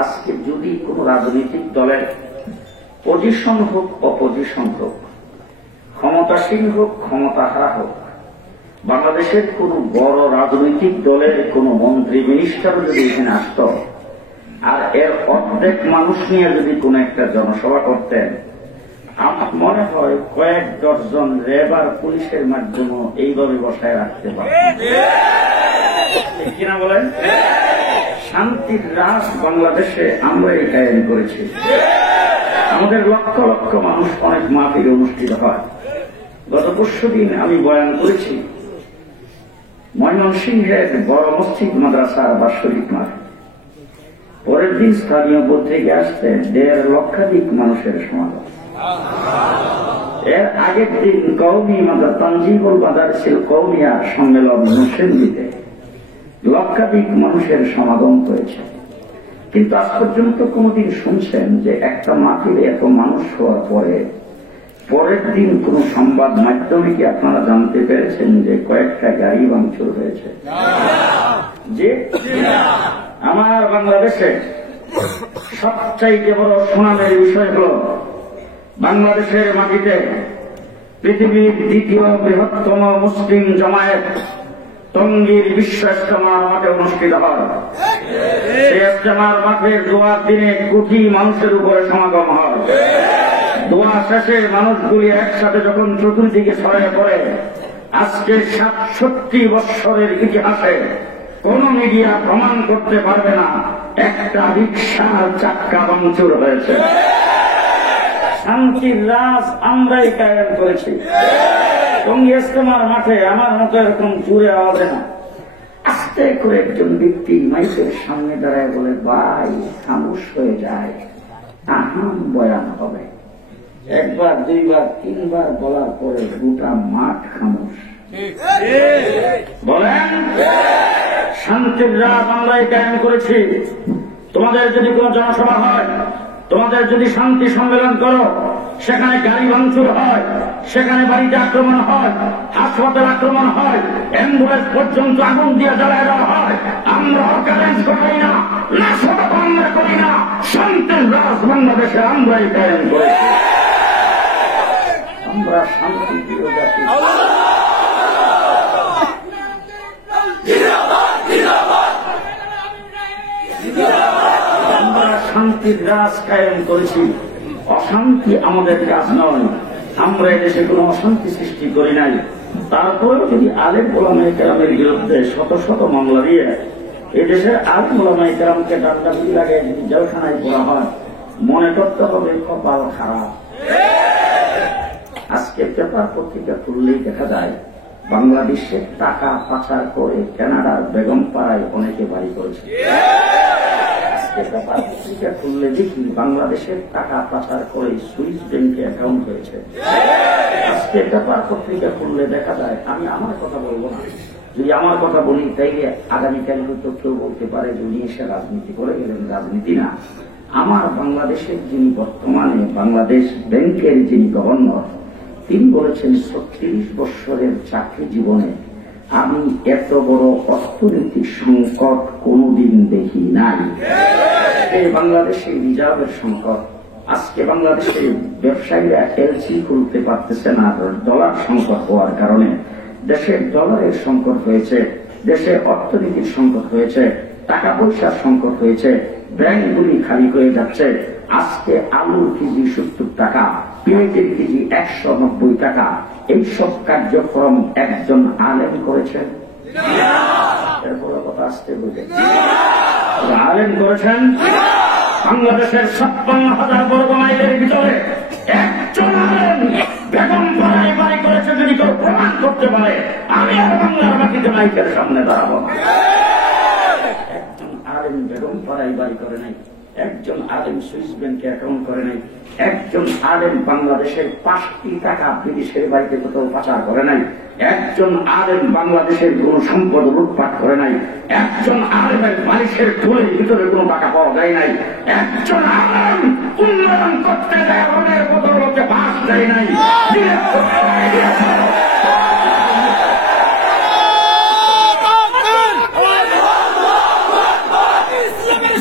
আজকে যদি কোন রাজনৈতিক দলের পজিশন হোক অপোজিশন হোক, ক্ষমতাসীন হোক ক্ষমতাহারা হোক, বাংলাদেশের কোন বড় রাজনৈতিক দলের কোন মন্ত্রী মিনিস্টারও যদি এখানে আসত আর এর অর্ধেক মানুষ নিয়ে যদি কোন একটা জনসভা করতেন, আমার মনে হয় কয়েক ডজন র্যাব আর পুলিশের মাধ্যমে এইভাবে বসায় রাখতে পারে কিনা বলেন? শান্তির রাজ বাংলাদেশে আমরা এই কায়েম করেছি। আমাদের লক্ষ লক্ষ মানুষ অনেক মাহফিল অনুষ্ঠিত হয়। গত পরশুদিন আমি বয়ান করেছি ময়মনসিংহের বড় মসজিদ মাদ্রাসার বাৎসরিক মাঠ। পরের দিন স্থানীয় পত্রিকা আসতে 1.5 লক্ষাধিক মানুষের সমাগম। এর আগের দিন কওমি তানজিবুল মাদারিসিল কওমিয়া সম্মেলন নরসিংদীতে লক্ষাধিক মানুষের সমাগম হয়েছে। কিন্তু আজ পর্যন্ত কোনদিন শুনছেন যে একটা মাহফিলে এত মানুষ হওয়ার পরে পরের দিন কোন সংবাদ মাধ্যমে কি আপনারা জানতে পেরেছেন যে কয়েকটা গাড়ি ভাঙচুর হয়েছে? যে আমার বাংলাদেশে সবচাইতে বড় সুনামের বিষয় হল বাংলাদেশের মাটিতে পৃথিবীর দ্বিতীয় বৃহত্তম মুসলিম জামায়াত টঙ্গীর বিশ্ব ইজতেমার মাঠে অনুষ্ঠিত হয়। সেই ইজতেমার মাঠে দোয়ার দিনে কোটি মানুষের উপরে সমাগম হয়। দোয়া শেষে মানুষগুলি একসাথে যখন চতুর্দিকে ছড়িয়ে পড়ে, আজকে 67 বৎসরের ইতিহাসে কোন মিডিয়া প্রমাণ করতে পারবে না একটা রিকশার চাক্কা ভাঙচুর হয়েছে। শান্তির রাজ আমরাই কায়েম করেছি। টঙ্গী ইজতেমার মাঠে আমার মতো এরকম জুড়ে আওয়াজে না, আস্তে করে একজন ব্যক্তি মাইকের সামনে দাঁড়ায় বলে, ভাই খামোশ হয়ে যায়, আহাম বয়ান হবে। একবার দুইবার তিনবার বলার পরে গোটা মাঠ খামোশ। বলেন শান্তির রাত আমরাই কায়েম করেছি। তোমাদের যদি কোন জনসভা হয়, তোমাদের যদি শান্তি সম্মেলন করো, সেখানে গাড়ি ভাঙচুর হয়, সেখানে বাড়িতে আক্রমণ হয়, হাসপাতাল আক্রমণ হয়, অ্যাম্বুলেন্স পর্যন্ত আগুন দিয়ে জ্বালায় দেওয়া হয়, আমরা অকারেন্স করি না, নাশকতা আমরা করি না। শান্তির রাজ বাংলাদেশে আমরাই কায়েম করেছি। আমরা শান্তি প্রিয় জাতি। আমরা শান্তির রাজ কায়েম করেছি। অশান্তি আমাদের কাজ নয়। আমরা এদেশে কোন অশান্তি সৃষ্টি করি নাই। তারপরেও যদি আলেম ওলামায়ে কেরামের বিরুদ্ধে শত শত মামলা দিয়ে এদেশের আলেম ওলামায়ে কেরামকে ডান্ডাবিধি লাগায় যদি জেলখানায় পড়া হয়, মনে করতে হবে কপাল খারাপ। আজকে পেপার পত্রিকা খুললেই দেখা যায় বাংলাদেশের টাকা পাচার করে কানাডার বেগমপাড়ায় অনেকে বাড়ি করেছে। আজকে পেপার পত্রিকা খুললে দেখি বাংলাদেশের টাকা পাচার করে সুইস ব্যাংকে অ্যাকাউন্ট হয়েছে। আজকে পেপার পত্রিকা খুললে দেখা যায়, আমি আমার কথা বলবো না, যদি আমার কথা বলি তাইলে আগামীকাল হয়তো কেউ বলতে পারে যে উনি এসে রাজনীতি করে গেলেন। রাজনীতি না, আমার বাংলাদেশের যিনি বর্তমানে বাংলাদেশ ব্যাংকের যিনি গভর্নর, তিনি বলেছেন 36 বৎসরের চাকরি জীবনে আমি এত বড় অর্থনৈতিক সংকট কোনদিন দেখি নাই। বাংলাদেশে রিজার্ভের সংকট, আজকে বাংলাদেশে ব্যবসায়ীরা এলসি খুলতে পারতেছে না ডলার সংকট হওয়ার কারণে। দেশের ডলারের সংকট হয়েছে, দেশে অর্থনীতির সংকট হয়েছে, টাকা পয়সার সংকট হয়েছে, ব্যাংকগুলি খালি হয়ে যাচ্ছে। আজকে আলুর কেজি 70 টাকা, পেঁয়াজের কেজি 190 টাকা। এইসব কার্যক্রম একজন আলেম করেছেন? এরপর কথা আসতে বলতে আলেম করেছেন? বাংলাদেশের 56,000 বর্গ মাইলের ভিতরে একজন আলেম বেগমপাড়ায় বাড়ি করেছে যদি কেউ প্রমাণ করতে পারে, আমি আর বাংলার মাটিতে মাইকের সামনে দাঁড়াবো না। একজন আলেম বেগমপাড়ায় বাড়ি করে নাই, একজন আলেম সুইস ব্যাংকে অ্যাকাউন্ট করে নাই, একজন আলেম বাংলাদেশের 5টি টাকা বিদেশের বাড়িতে কোথাও পাচার করে নাই, একজন আলেম বাংলাদেশের কোন সম্পদ লুটপাট করে নাই, একজন আলেমের বালিশের ঠোলের ভিতরে কোন টাকা পাওয়া যায় নাই, একজন আলেম উন্নয়ন করতে দেয় অনেক বদলকে বাস দেয় নাই।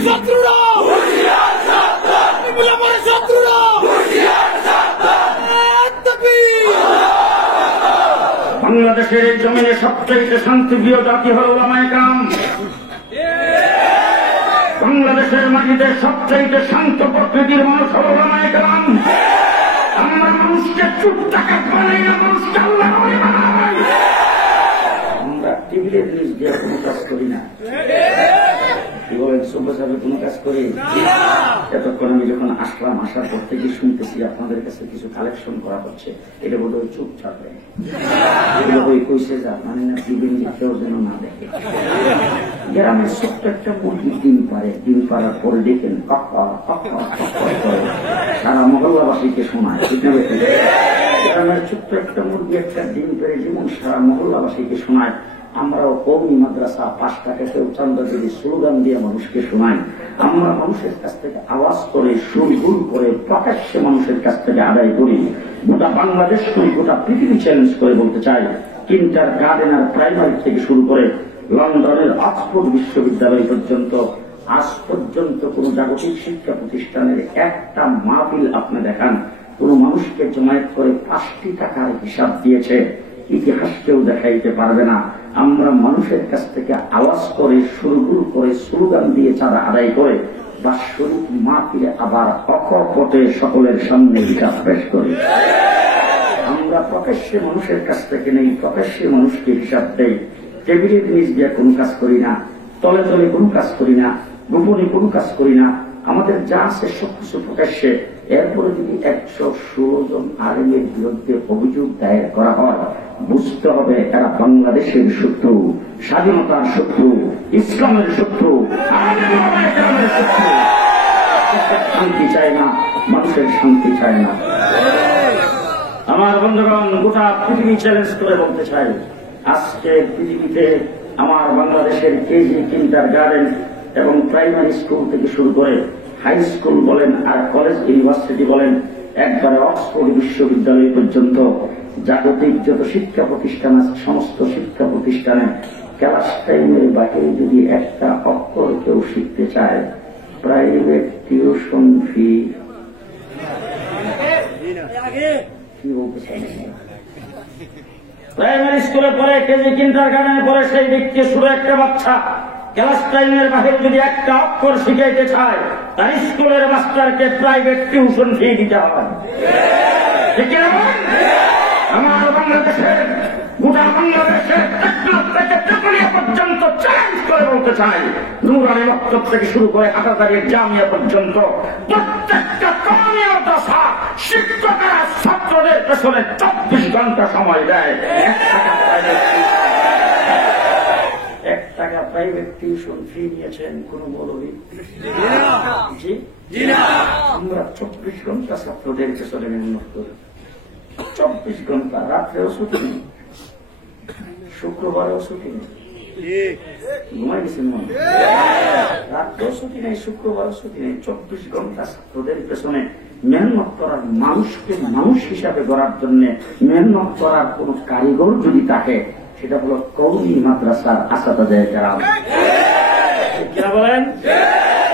শত্রুরা বাংলাদেশের এই জমিনে সবচেয়ে শান্তিপ্রিয় জাতি হল ওলামায়ে কেরাম। বাংলাদেশের মাটিতে সবচেয়ে শান্ত প্রকৃতির মানুষ হল ওলামায়ে কেরাম। আমরা মানুষকে চুপ থাকা বানাই না, মানুষকে আল্লাহ বানাই। আমরা টেবিলের নিচ দিয়ে কোনো কাজ করি না। কি বলেন, সভ্যসাবে কোনো কাজ করি? এতক্ষণ আমি যখন আসলাম, আসার পর থেকে শুনতেছি আপনাদের কাছে কিছু কালেকশন করা হচ্ছে। এটা বোধ হয় চুপ থাকবে, এগুলো বই কইছে যা মানে না, টিভি কেউ যেন না দেখে। গ্রামের ছোট্ট একটা মুরগি ডিম পারে, ডিম পাড়ার পরে দেখেন সারা মহল্লাবাসীকে শোনায়। ঠিক না? গ্রামের ছোট্ট একটা মুরগি একটা ডিম পেরে যেমন সারা মহল্লাবাসীকে শোনায়, আমরাও কওমি মাদ্রাসা 5 টাকা কেউ চান্দা যদি স্লোগান দিয়ে মানুষকে শোনাই। আমরা মানুষের কাছ থেকে আওয়াজ করে, সুরগুল করে, প্রকাশ্যে মানুষের কাছ থেকে আদায় করি। গোটা বাংলাদেশ করি, গোটা পৃথিবী চ্যালেঞ্জ করে বলতে চাই, কিন্টার গার্ডেন আর প্রাইমারি থেকে শুরু করে লন্ডনের অক্সফোর্ড বিশ্ববিদ্যালয় পর্যন্ত আজ পর্যন্ত কোন জাগতিক শিক্ষা প্রতিষ্ঠানের একটা মাহফিল আপনি দেখান, কোন মানুষকে জমায়েত করে 5টি টাকার হিসাব দিয়েছে, ইতিহাস কেউ দেখাইতে পারবে না। আমরা মানুষের কাছ থেকে আওয়াজ করে, সুরগুল করে, স্লোগান দিয়ে চাঁদা আদায় করে বাৎসরিক মাহফিলে আবার অকপটে সকলের সামনে হিসাব পেশ করি। আমরা প্রকাশ্যে মানুষের কাছ থেকে নেই, প্রকাশ্যে মানুষকে হিসাব দেই। টেবিলের নিচ দিয়ে কোনো কাজ করি না, তলে তলে কোনো কাজ করি না, গোপনে কোনো কাজ করি না। আমাদের যা আছে সবকিছু প্রকাশ্যে। এরপরে যদি 116 জন আলেমের বিরুদ্ধে অভিযোগ দায়ের করা হয়, বুঝতে হবে এরা বাংলাদেশের শত্রু, স্বাধীনতার শত্রু, ইসলামের শত্রু, শান্তি চায় না, মানুষের শান্তি চায় না। আমার বন্ধুগণ, গোটা পৃথিবী চ্যালেঞ্জ করে বলতে চাই, আজকে পৃথিবীতে আমার বাংলাদেশের কেজি, কিন্টার গার্ডেন এবং প্রাইমারি স্কুল থেকে শুরু করে হাই স্কুল বলেন আর কলেজ ইউনিভার্সিটি বলেন, একবারে অক্সফোর্ড বিশ্ববিদ্যালয় পর্যন্ত জাগতিক যত শিক্ষা প্রতিষ্ঠান আছে, সমস্ত শিক্ষা প্রতিষ্ঠানে ক্লাস টাইমের বাইরে যদি একটা অক্ষর কেউ শিখতে চায়, প্রাইভেট টিউশন ফি কি বলতে চাই। প্রাইমারি স্কুলে পড়ে, কেজি কিন্টার গার্ডেনে পড়ে সেই ব্যক্তি শুরু একটা বাচ্চা ক্লাস টাইমের বাহিরে যদি একটা অক্ষর শিখাইতে চায়, তার স্কুলের মাস্টারকে প্রাইভেট টিউশন ফি দিতে হবে। ঠিক আছে? আমার বাংলাদেশের, গোটা বাংলাদেশের টেকনাফ থেকে তেতুলিয়া পর্যন্ত চ্যালেঞ্জ করে বলতে চাই, নুরানি মক্তব থেকে শুরু করে হাটাজারির জামিয়া পর্যন্ত প্রত্যেকটা কওমি মাদ্রাসা শিক্ষকরা ছাত্রদের পেছনে 24 ঘন্টা সময় দেয়। 1 টাকা প্রাইভেট টিউশন ফি নিয়েছেন কোন মৌলবী? জি, আমরা 24 ঘন্টা ছাত্রদের পেছনে মেহনত করি। 24 ঘন্টা, রাত্রেও ছুটি নেই, শুক্রবারেও ছুটি নেই, ঘুমাই গেছেন মনে, রাত্রেও ছুটি নেই, শুক্রবারেও ছুটি নেই। 24 ঘন্টা ছাত্রদের পেছনে মেহনত করার, মানুষকে মানুষ হিসাবে গড়ার জন্য মেহনত করার কোন কারিগর যদি থাকে, সেটা হলো কওমি মাদ্রাসার আসাতায়ে কেরাম। কিনা বলেন?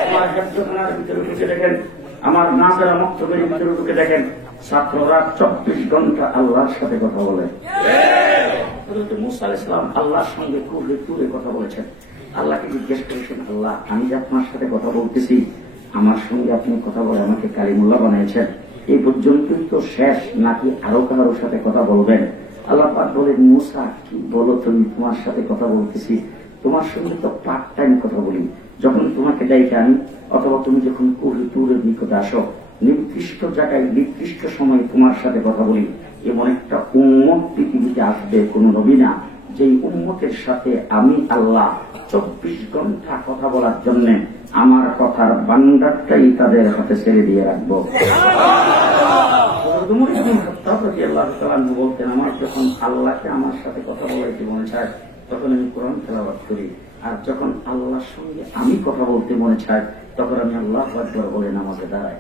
আমার হেফজখানার ভিতরে ঢুকে দেখেন, আমার নাজারা মক্তবের ভিতরে ঢুকে দেখেন, ছাত্ররা 24 ঘন্টা আল্লাহর সাথে কথা বলে। মুসা আলাইহিস সালাম আল্লাহর সঙ্গে তুলে কথা বলেছেন। আল্লাহকে জিজ্ঞেস করেছেন, আল্লাহ, আমি যে আপনার সাথে কথা বলতেছি, আমার সঙ্গে আপনি কথা বলে আমাকে কালিমুল্লাহ বানিয়েছেন, এই পর্যন্তই তো শেষ, নাকি আরো কারোর সাথে কথা বলবেন? আল্লাহ পাক বলেন, মুসা, কি বলো তুমি? তোমার সাথে কথা বলতেছি, তোমার সঙ্গে তো পার্ট টাইম কথা বলি। যখন তোমাকে ডাইকে আনি, অথবা তুমি যখন তুরের নিকটে আসো, নির্দিষ্ট জায়গায় নির্দিষ্ট সময়ে তোমার সাথে কথা বলি। এমন একটা উম্মত পৃথিবীতে আসবে, কোন নবী না, যেই উম্মতের সাথে আমি আল্লাহ 24 ঘন্টা কথা বলার জন্য আমার কথার বান্দারটাই তাদের হাতে ছেড়ে দিয়ে রাখবো। বলতেন, আমার যখন আল্লাহকে আমার সাথে কথা বলাইতে মনে চায়, তখন আমি কোরআন তেলাওয়াত করি, আর যখন আল্লাহর সঙ্গে আমি কথা বলতে মনে চায়, তখন আমি আল্লাহু আকবার বলে নামাজে দাঁড়াই।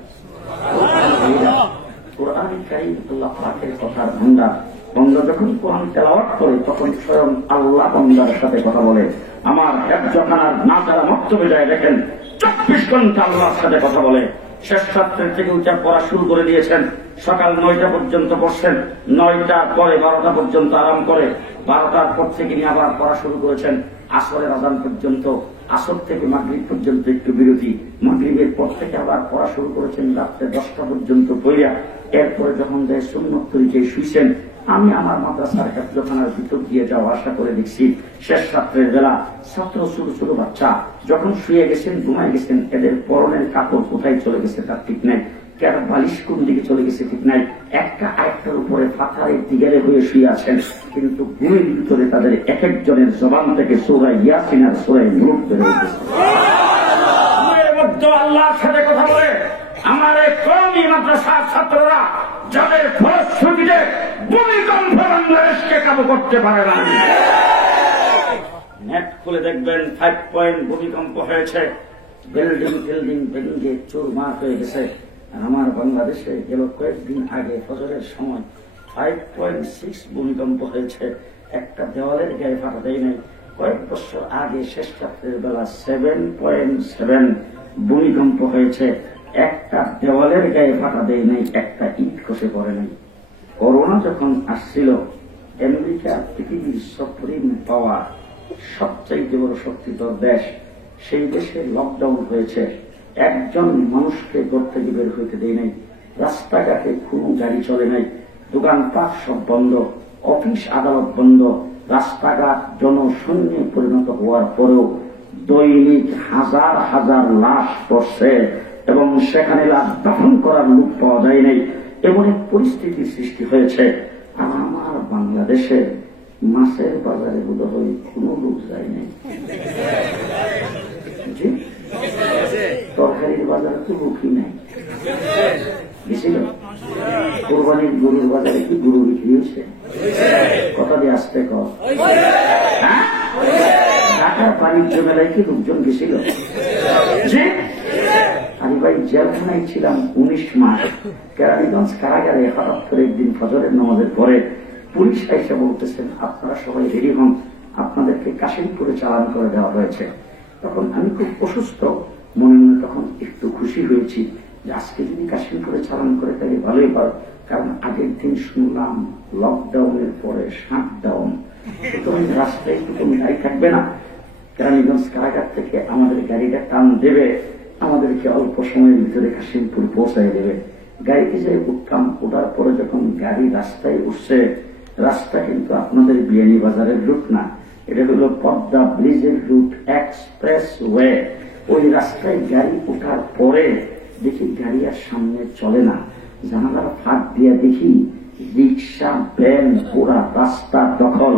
কোরআন কারীম আল্লাহ পাকের কথার ভান্ডার। বান্দা যখন কোরআন তেলাওয়াত করে, তখন স্বয়ং আল্লাহ বান্দার সাথে কথা বলে। আমার হেফজখানার নাজারা মক্তবে যায় দেখেন, 24 ঘন্টা আল্লাহর সাথে কথা বলে। শেষ ছাত্রের থেকে উঠে পড়া শুরু করে দিয়েছেন। সকাল 9টা পর্যন্ত বসছেন, 9টার পরে 12টা পর্যন্ত আরাম করে 12টার পর থেকে নিয়ে আবার পড়া শুরু করেছেন আসরের আযান পর্যন্ত। আসর থেকে মাগরিব পর্যন্ত একটু বিরতি, মাগরিবের পর থেকে আবার পড়া শুরু করেছেন রাত্রে 10টা পর্যন্ত পড়িয়া। এরপরে যখন যায় সুন্নত তরিকায় শুইছেন। আমি আমার মাদ্রাসার হেফজখানার ভিতর দিয়ে যাওয়া আশা করে দেখছি শেষ রাত্রের বেলা ছাত্র ছোট ছোট বাচ্চা যখন শুয়ে গেছেন, ঘুমায় গেছেন, এদের পরনের কাপড় কোথায় চলে গেছে তার ঠিক নাই, কেন বালিশ কোন দিকে চলে গেছে ঠিক নাই, একটা আরেকটার উপরে পাথারের দিগারে হয়ে শুয়ে আছেন, কিন্তু ঘুমের ভিতরে তাদের এক একজনের জবান থেকে সূরা ইয়াসিন আর সূরা নূর বের হইতেছে। আল্লাহর সাথে কথা বলে আমার এই কওমি মাদ্রাসার ছাত্ররা যাদের ফলশ্রুতিতে ভূমিকম্প বাংলাদেশকে কাবু করতে পারে না। নেট খুলে দেখবেন 5 পয়েন্ট ভূমিকম্প হয়েছে, বিল্ডিং ভেঙে চুরমার হয়ে গেছে। আমার বাংলাদেশে গেল কয়েকদিন আগে ফজরের সময় 5.6 ভূমিকম্প হয়েছে, একটা দেওয়ালের গায়ে ফাটা দেয় নাই। কয়েক বছর আগে শেষ রাত্রের বেলা 7.7 ভূমিকম্প হয়েছে, একটা দেওয়ালের গায়ে ফাটা দেয় নাই, একটা ইট খসে পড়ে নাই। করোনা যখন আসছিল, আমেরিকা পৃথিবীর সুপ্রিম পাওয়ার, সবচাইতে বড় শক্তিধর দেশ, সেই দেশে লকডাউন হয়েছে, একজন মানুষকে ঘর থেকে বের হইতে দেয় নাই, রাস্তাঘাটে কোনো গাড়ি চলে নাই, দোকানপাট সব বন্ধ, অফিস আদালত বন্ধ, রাস্তাঘাট জনশূন্যে পরিণত হওয়ার পরেও দৈনিক হাজার হাজার লাশ পড়ছে এবং সেখানে লাশ দাফন করার লোক পাওয়া যায় নাই। এমন এক পরিস্থিতির সৃষ্টি হয়েছে। আর আমার বাংলাদেশে মাছের বাজারে বোধহয় কোনো লোক যায় নাই, তরকারির বাজারে তো লোকই নাই। গেছিল কোরবানির গরুর বাজারে কি গরু বিক্রি হয়েছে? কথা দিয়ে আসতে কর। ঢাকার বাণিজ্য মেলায় কি লোকজন গেছিল? আমি ভাই জেলখানায় ছিলাম 19 মাস, কেরানীগঞ্জ কারাগারে। হঠাৎ করে একদিন ফজরের নামাজের পরে পুলিশ এসে বলতেছেন, আপনারা সবাই রেডি হন, আপনাদেরকে কাশিমপুরে চালান করে দেওয়া হয়েছে। তখন আমি খুব অসুস্থ, মনে মনে তখন একটু খুশি হয়েছি যে আজকে যদি কাশিমপুরে চালান করে তাহলে ভালোই পারো, কারণ আগের দিন শুনলাম লকডাউনের পরে শাটডাউন, সুতরাং রাস্তায় কোনো গাড়ি থাকবে না। কেরানীগঞ্জ কারাগার থেকে আমাদের গাড়িটা টান দেবে, আমাদেরকে অল্প সময়ের ভিতরে কাশিমপুর পৌঁছায় দেবে। গাড়িতে যাই উঠতাম, ওঠার পরে যখন গাড়ি রাস্তায় উঠছে, রাস্তা কিন্তু আপনাদের বিয়ানী বাজারের রুট না, এটা হলো পদ্মা ব্রিজের রুট, এক্সপ্রেস ওয়ে। ওই রাস্তায় গাড়ি ওঠার পরে দেখি গাড়ি আর সামনে চলে না, জানালার ফাঁক দিয়ে দেখি রিক্সা ভ্যান পুরা রাস্তা দখল,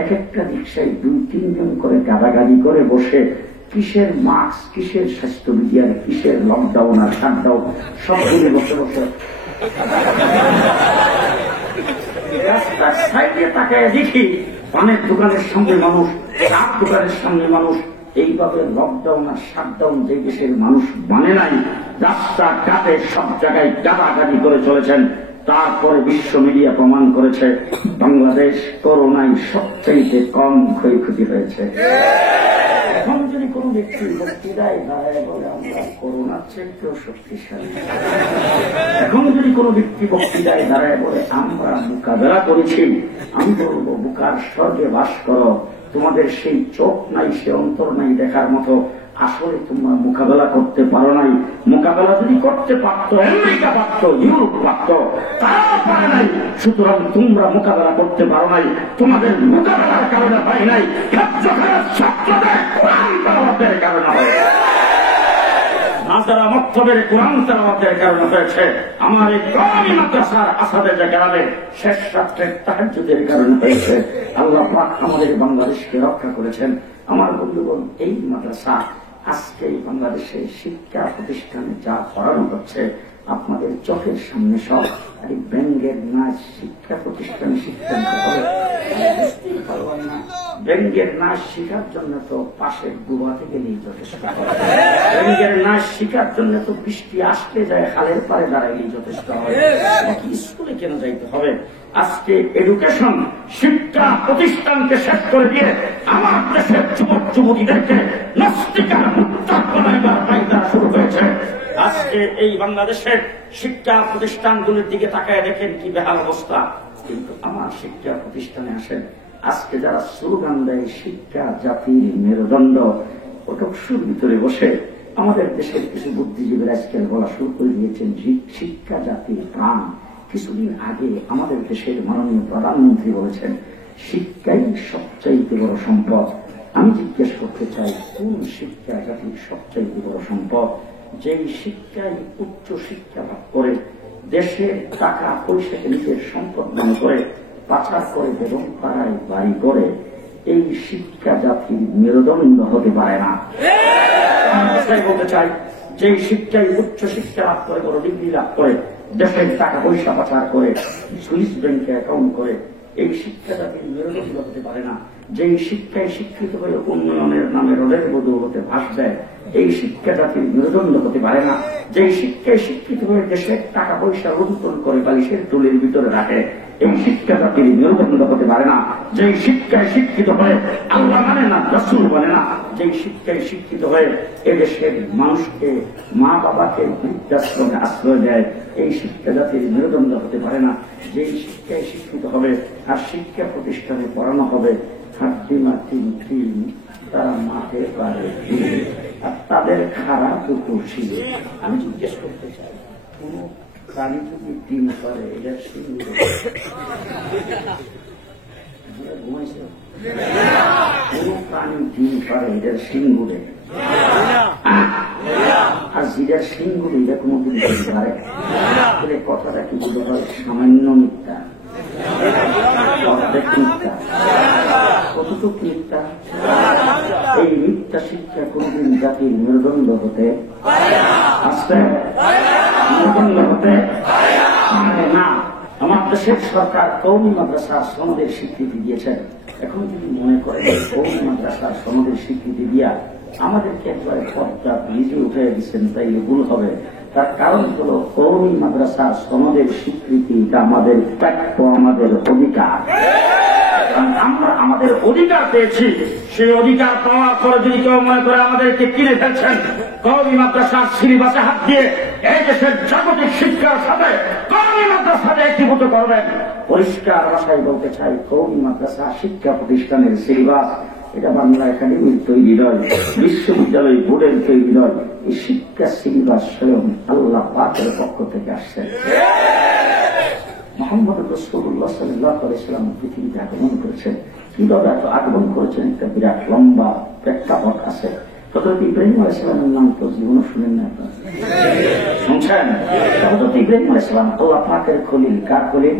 এক একটা রিক্সায় 2-3 জন করে গাদাগাদি করে বসে, কিসের মাস্ক, কিসের স্বাস্থ্যবিধি আর কিসের লকডাউন আর শাটডাউন, সবগুলি বসে বসে রাস্তার সাইডে তাকায় দেখি পানের দোকানের সামনে মানুষ, চার দোকানের সামনে মানুষ। এইভাবে লকডাউন আর শাটডাউন যে দেশের মানুষ মানে নাই, রাস্তা ঘাটে সব জায়গায় গাদাগাদি করে চলেছেন। তারপরে বিশ্ব মিডিয়া প্রমাণ করেছে বাংলাদেশ করোনায় সবচেয়ে কম ক্ষয়ক্ষতি হয়েছে। এখন যদি কোনো ব্যক্তি বক্তৃতায় দাঁড়ায় বলে আমরা করোনার চেয়েও শক্তিশালী, এখন যদি কোনো ব্যক্তি বক্তৃতায় দাঁড়ায় বলে আমরা মোকাবেলা করেছি, আমি বলবো বুকার স্বর্গে বাস করো, তোমাদের সেই চোখ নাই, সে অন্তর নাই দেখার মতো। আসলে তোমরা মোকাবেলা করতে পারো নাই। মোকাবেলা যদি করতে পারত, আমেরিকা পারত, ইউরোপ পারত, তারা পারে নাই। সুতরাং তোমরা মোকাবেলা করতে পারো নাই, তোমাদের মোকাবেলার কারণে হয় নাই, ছাত্রদের কোরআন তেলাওয়াতের কারণে হয়, নাজারা মক্তবের কোরআন তেলাওয়াতের কারণে হয়েছে। আমার এই কওমি মাদ্রাসার আসাদের গ্রামে শেষ রাত্রের তাহাজ্জুদের কারণে হয়েছে। আল্লাহ পাক আমাদের বাংলাদেশকে রক্ষা করেছেন। আমার বন্ধুগণ, এই মাদ্রাসা আজকে বাংলাদেশে শিক্ষা প্রতিষ্ঠানে যা পড়ানো হচ্ছে আপনাদের চোখের সামনে সব ব্যঙ্গের নাচ শিক্ষা প্রতিষ্ঠানে সিদ্ধান্ত হবে, বুঝতেই পারবেন না। ব্যঙ্গের নাচ শিখার জন্য তো পাশের ডুবাতে গেলেই যথেষ্ট, ব্যঙ্গের নাচ শিখার জন্য তো বৃষ্টি আসতে যায় খালের পারে দাঁড়াইলেই যথেষ্ট হয়, নাকি স্কুলে কেন যাইতে হবে? আজকে এডুকেশন শিক্ষা প্রতিষ্ঠানকে শেষ করে দিয়ে আমার দেশের যুবক যুবতীদেরকে নাস্তিকার মুক্ত বানাইবার পায়তারা শুরু হয়েছে। আজকে আজকে এই বাংলাদেশের শিক্ষা প্রতিষ্ঠানগুলির দিকে তাকায় দেখেন কি বেহাল অবস্থা। কিন্তু আমার শিক্ষা প্রতিষ্ঠানে আসেন, আজকে যারা স্লোগান দেয় শিক্ষা জাতির মেরুদণ্ড, ওটকসুর ভিতরে বসে আমাদের দেশের কিছু বুদ্ধিজীবীরা আজকে বলা শুরু করে দিয়েছেন শিক্ষা জাতির প্রাণ। কিছুদিন আগে আমাদের দেশের মাননীয় প্রধানমন্ত্রী বলেছেন শিক্ষাই সবচাইতে বড় সম্পদ। আমি জিজ্ঞেস করতে চাই, কোন শিক্ষা জাতির সবচাইতে বড় সম্পদ? যেই শিক্ষায় উচ্চ শিক্ষা লাভ করে দেশের টাকা পয়সাকে নিজের সম্পদ মনে করে পাচার করে এবং পাড়ায় বাড়ি করে, এই শিক্ষা জাতির মেরুদণ্ড হতে পারে না। বলতে চাই, যে শিক্ষায় উচ্চ শিক্ষা লাভ করে, বড় ডিগ্রি লাভ করে দেশের টাকা পয়সা পাচার করে সুইস ব্যাংকে অ্যাকাউন্ট করে, এই শিক্ষা জাতির মেরুদণ্ড হতে পারে না। যেই শিক্ষায় শিক্ষিত হয়ে উন্নয়নের নামে রোডের বদৌলতে ভাস দেয়, এই শিক্ষা জাতির মেরুদণ্ড হতে পারে না। যেই শিক্ষায় শিক্ষিত হয়ে দেশের টাকা পয়সা লুণ্ঠন করে বালিশের টুলির ভিতরে রাখে, এই শিক্ষা জাতির মেরুদণ্ড হতে পারে না। যেই শিক্ষায় শিক্ষিত হয়ে আল্লাহ মানে না, রাসূল মানে না, যেই শিক্ষায় শিক্ষিত হয়ে এদেশের মানুষকে, মা বাবাকে বৃদ্ধাশ্রমে আশ্রয় দেয়, এই শিক্ষা জাতির মেরুদণ্ড হতে পারে না। যেই শিক্ষায় শিক্ষিত হবে আর শিক্ষা প্রতিষ্ঠানে পড়ানো হবে তারা মাঠে পারে আর তাদের খারাপ উপর ছিল। আমি জিজ্ঞেস করতে চাই, কোন প্রাণী যদি ডিম করে এটা ঘুমাইছে? কোন প্রাণী ডিম করে এটার সিংগুড়ে? আর যেটার সিংগুড়ে এটা কোনদিন ডিম পারে? কথাটা কি বলতে হয়? সামান্য মিথ্যা, অর্ধেক মিথ্যা, কতটুকু মিথ্যা? এই মিথ্যা শিক্ষা কোনদিন জাতির মেরুদণ্ড হতে আসতে মেরুদণ্ড হতে পারে না। আমার দেশের সরকার কওমি মাদ্রাসা সনদের স্বীকৃতি দিয়েছেন। এখন যদি মনে করেন কওমি মাদ্রাসা সনদের স্বীকৃতি দিয়া আমাদেরকে একবারে পর্দা নিজে উঠে দিচ্ছেন, তাই ভুল হবে। তার কারণ হল কওমি মাদ্রাসা সনদের স্বীকৃতি এটা আমাদের প্রাপ্য, আমাদের অধিকার। আমরা আমাদের অধিকার পেয়েছি, সেই অধিকার পাওয়ার পরে যদি কেউ মনে করে আমাদেরকে কিনে ফেলছেন, কওমি মাদ্রাসার সিলেবাসে হাত দিয়ে এই দেশের জাগতিক শিক্ষার সাথে কওমি মাদ্রাসাকে একীভূত করবেন, পরিষ্কার ভাষায় বলতে চাই, কওমি মাদ্রাসা শিক্ষা প্রতিষ্ঠানের সিলেবাস এটা বাংলা একাডেমির তৈরি নয়, বিশ্ববিদ্যালয় বোর্ডের তৈরি নয়। এই শিক্ষা সিলেবাস স্বয়ং আল্লাহ পাকের পক্ষ থেকে আসছে। মুহাম্মদ রাসূলুল্লাহ সাল্লাল্লাহু আলাইহি ওয়াসাল্লাম পৃথিবীতে আগমন করেছেন। কিভাবে এত আগমন করেছেন একটা বিরাট লম্বা প্রেক্ষাপট আছে। হযরত ইব্রাহিম আলাইহিস সালামের নাম তো জীবনে শুনেন না আপনারা? শুনছেন? হযরত ইব্রাহিম আলাইহিস সালাম আল্লাহ পাকের খলিল। কার খলিল?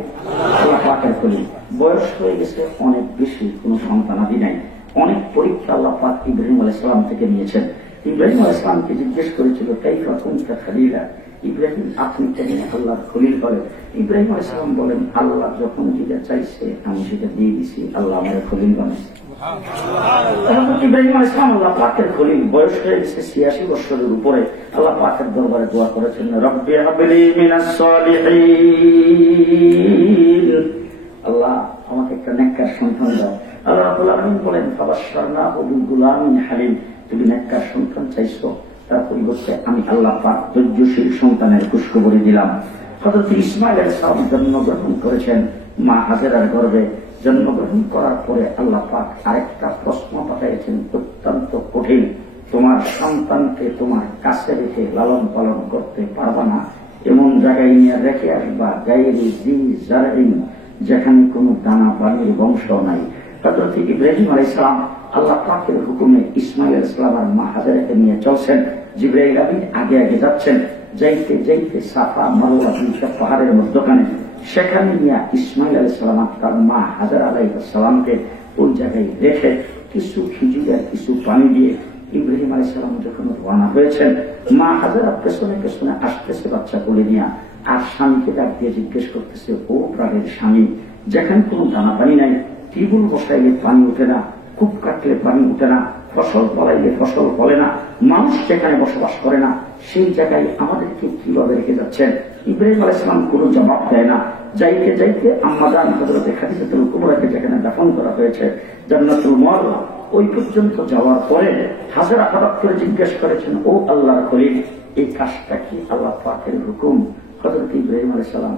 আল্লাহ পাকের খলিল। বয়স হয়ে গেছে অনেক বেশি, কোনো সন্তানাদি নাই। অনেক পরীক্ষা আল্লাহ পাক ইব্রাহিম আলাইহিস সালাম থেকে নিয়েছেন। ইব্রাহিম আলাইহিস সালামকে জিজ্ঞেস করেছিল কাইফা কুনতা খালিলা, ইব্রাহিম আপনি কেন আল্লাহর খলিল বলেন? ইব্রাহিম আলাইহিস সালাম বলেন আল্লাহ যখন যেটা চাইছে আমি সেটা দিয়ে দিছি, আল্লাহ আমার খলিল বানাইছে। ইব্রাহিম আলাইহিস সালাম আল্লাহ পাকের খলিল। বয়স হয়ে গেছে 86 বছরের উপরে। আল্লাহ পাকের দরবারে দোয়া করেছেন রব্বি হাবলি মিনাস সালিহিন, আল্লাহ আমাকে একটা নেককার সন্তান দাও। আল্লাহ রাব্বুল আলামিন বলেন ফাবাশশারনাহু বিগুলামিন হালিম, তুমি নেককার সন্তান চাইছো, তার পরিবর্তে আমি আল্লাহ পাক ধৈর্যশীল সন্তানের খুশখবরি দিলাম। হযরত ইসমাঈল আলাইহিস সালাম জন্মগ্রহণ করেছেন মা হাজেরার গর্ভে। জন্মগ্রহণ করার পরে আল্লাহ পাক আরেকটা প্রশ্ন পাঠাইছেন অত্যন্ত কঠিন, তোমার সন্তানকে তোমার কাছে রেখে লালন পালন করতে পারবা না, এমন জায়গায় নিয়ে রেখে আসবা গায়রি জি জারইন, যেখানে কোনো দানা পানির বংশ নাই। হযরত ইব্রাহিম আলাইহিস সালাম আল্লাহ পাকের হুকুমে ইসমাঈল আলাইহিস সালাম আর মা হাজেরাকে নিয়ে চলছেন। জিবরাইল আমিন আগে আগে যাচ্ছেন। যাইতে যাইতে সাফা মারওয়া দুইটা পাহাড়ের মধ্যখানে, সেখানে নিয়ে ইসমাঈল আলাইহিস সালাম তার মা হাজেরা আলাইহিস সালামকে ওই জায়গায় রেখে কিছু খিজুর আর কিছু পানি দিয়ে ইব্রাহিম আলাইহিস সালাম যখন রওনা হয়েছেন, মা হাজেরা পেছনে পেছনে আসতেছে বাচ্চা কোলে নিয়ে, আর স্বামীকে ডাক দিয়ে জিজ্ঞেস করতেছে ও প্রাণের স্বামী, যেখানে কোনো দানা পানি নাই, টিবুল বসাইলে পানি উঠে না, কূপ কাটলে পানি উঠে না, ফসল ফলাইলে ফসল ফলে না, মানুষ যেখানে বসবাস করে না, সেই জায়গায় আমাদেরকে কিভাবে রেখে যাচ্ছেন? ইব্রাহিম আলাইহিস সালাম কোনো জবাব দেয় না। যাইতে যাইতে আম্মাজান হযরত খাদিজাতুল কুবরাকে যেখানে দাফন করা হয়েছে জান্নাতুল মুআল্লা, ওই পর্যন্ত যাওয়ার পরে হাজেরা হঠাৎ করে জিজ্ঞেস করেছেন ও আল্লাহর খলিল, এই কাজটা কি আল্লাহ পাকের হুকুম? হযরত ইব্রাহিম আলাইহিস সালাম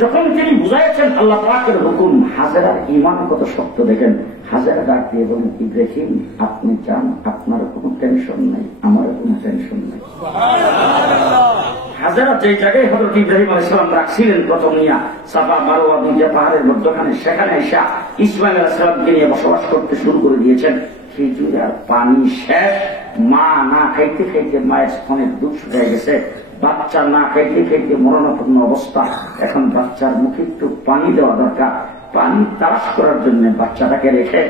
যখন তিনি বুঝাইছেন আল্লাহ পাকের হুকুম, হাজেরার ঈমান কত শক্ত দেখেন। হাজেরা ডাক দিয়ে বলেন, ইব্রাহিম আপনি যান, আপনার কোনো টেনশন নাই, আমার কোনো টেনশন নাই। হাজেরা যে জায়গায় হযরত ইব্রাহিম আলাইহিস সালাম রাখছিলেন প্রথম নিয়া সাফা মারওয়া দুইটা পাহাড়ের মধ্যখানে, সেখানে এসে ইসমাইল আলাইহিস সালামকে নিয়ে বসবাস করতে শুরু করে দিয়েছেন। খেজুর আর পানি শেষ, মা না খাইতে খাইতে মায়ের স্তনের দুধ শুকিয়ে গেছে, বাচ্চা না খাইতে খাইতে মরণাপন্ন অবস্থা। এখন বাচ্চার মুখে একটু পানি দেওয়া দরকার। পানি তালাশ করার জন্য বাচ্চাটাকে রেখে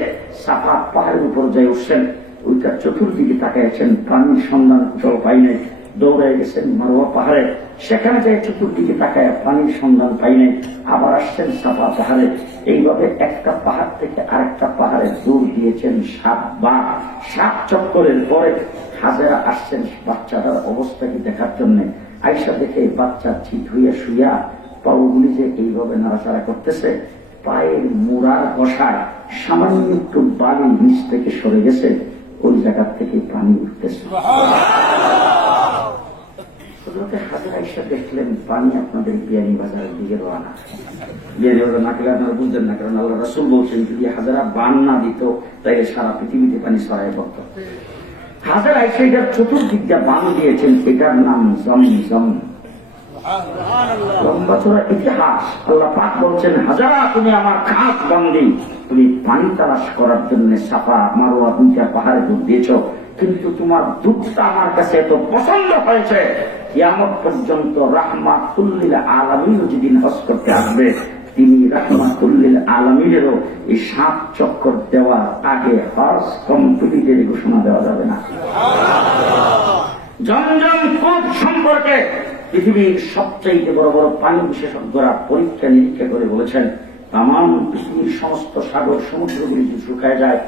সাফা পাহাড়ের উপর যাই উঠছেন। ওইটা চতুর্দিকে তাকাইছেন, পানির সন্ধান কোথাও পাই নাই। দৌড়ায় গেছেন মারওয়া পাহাড়ে, সেখানে যাই চতুর্দিকে তাকায় পানির সন্ধান পাই নাই। আবার আসছেন সাফা পাহাড়ে। এইভাবে একটা পাহাড় থেকে আরেকটা পাহাড়ে দৌড় দিয়েছেন 7 বার। 7 চক্করের পরে হাজেরা আসছেন বাচ্চাটার অবস্থা কি দেখার জন্য। আয়সা দেখে বাচ্চা চিত হইয়া শুইয়া পাগুলি যে এইভাবে নাড়াচাড়া করতেছে, পায়ের মোড়ার বসায় সামান্য একটু বালি নিচ থেকে সরে গেছে, ওই জায়গা থেকে পানি উঠতেছে। হাজেরা আয়সা দেখলেন পানি আপনাদের বিয়ানী বাজারের দিকে রওনা। বিয়ানী বাজার না খেলে আপনারা বুঝলেন না, কারণ আল্লাহ রাসূল বলছেন যদি হাজেরা বান না দিত তাইলে সারা পৃথিবীতে পানি ছড়াই পড়ত। হাজেরা আয়সা এটার চতুর্দিক দিয়ে বান দিয়েছেন, এটার নাম জমজম। লম্বা চড়া ইতিহাস। আল্লাহ পাক বলছেন, হাজেরা তুমি আমার খাস বন্দী, তুমি পানি তালাশ করার জন্য সাফা মারওয়া দুইটা পাহাড়ে দুধ দিয়েছ, কিন্তু তোমার দুধটা আমার কাছে এত পছন্দ হয়েছে, কিয়ামত পর্যন্ত রাহমাতুল লিল আলামিন যেদিন হজ করতে আসবে, তিনি রাহমাতুল লিল আলামিনেরও এই 7 চক্কর দেওয়ার আগে হজ কমপ্লিটের ঘোষণা দেওয়া যাবে না। জমজম কূপ সম্পর্কে পৃথিবীর সবচেয়ে বড় বড় পানি বিশেষজ্ঞরা পরীক্ষা নিরীক্ষা করে বলেছেন, তামাম পৃথিবীর সমস্ত সাগর সমুদ্রগুলি যদি শুকায় যায়,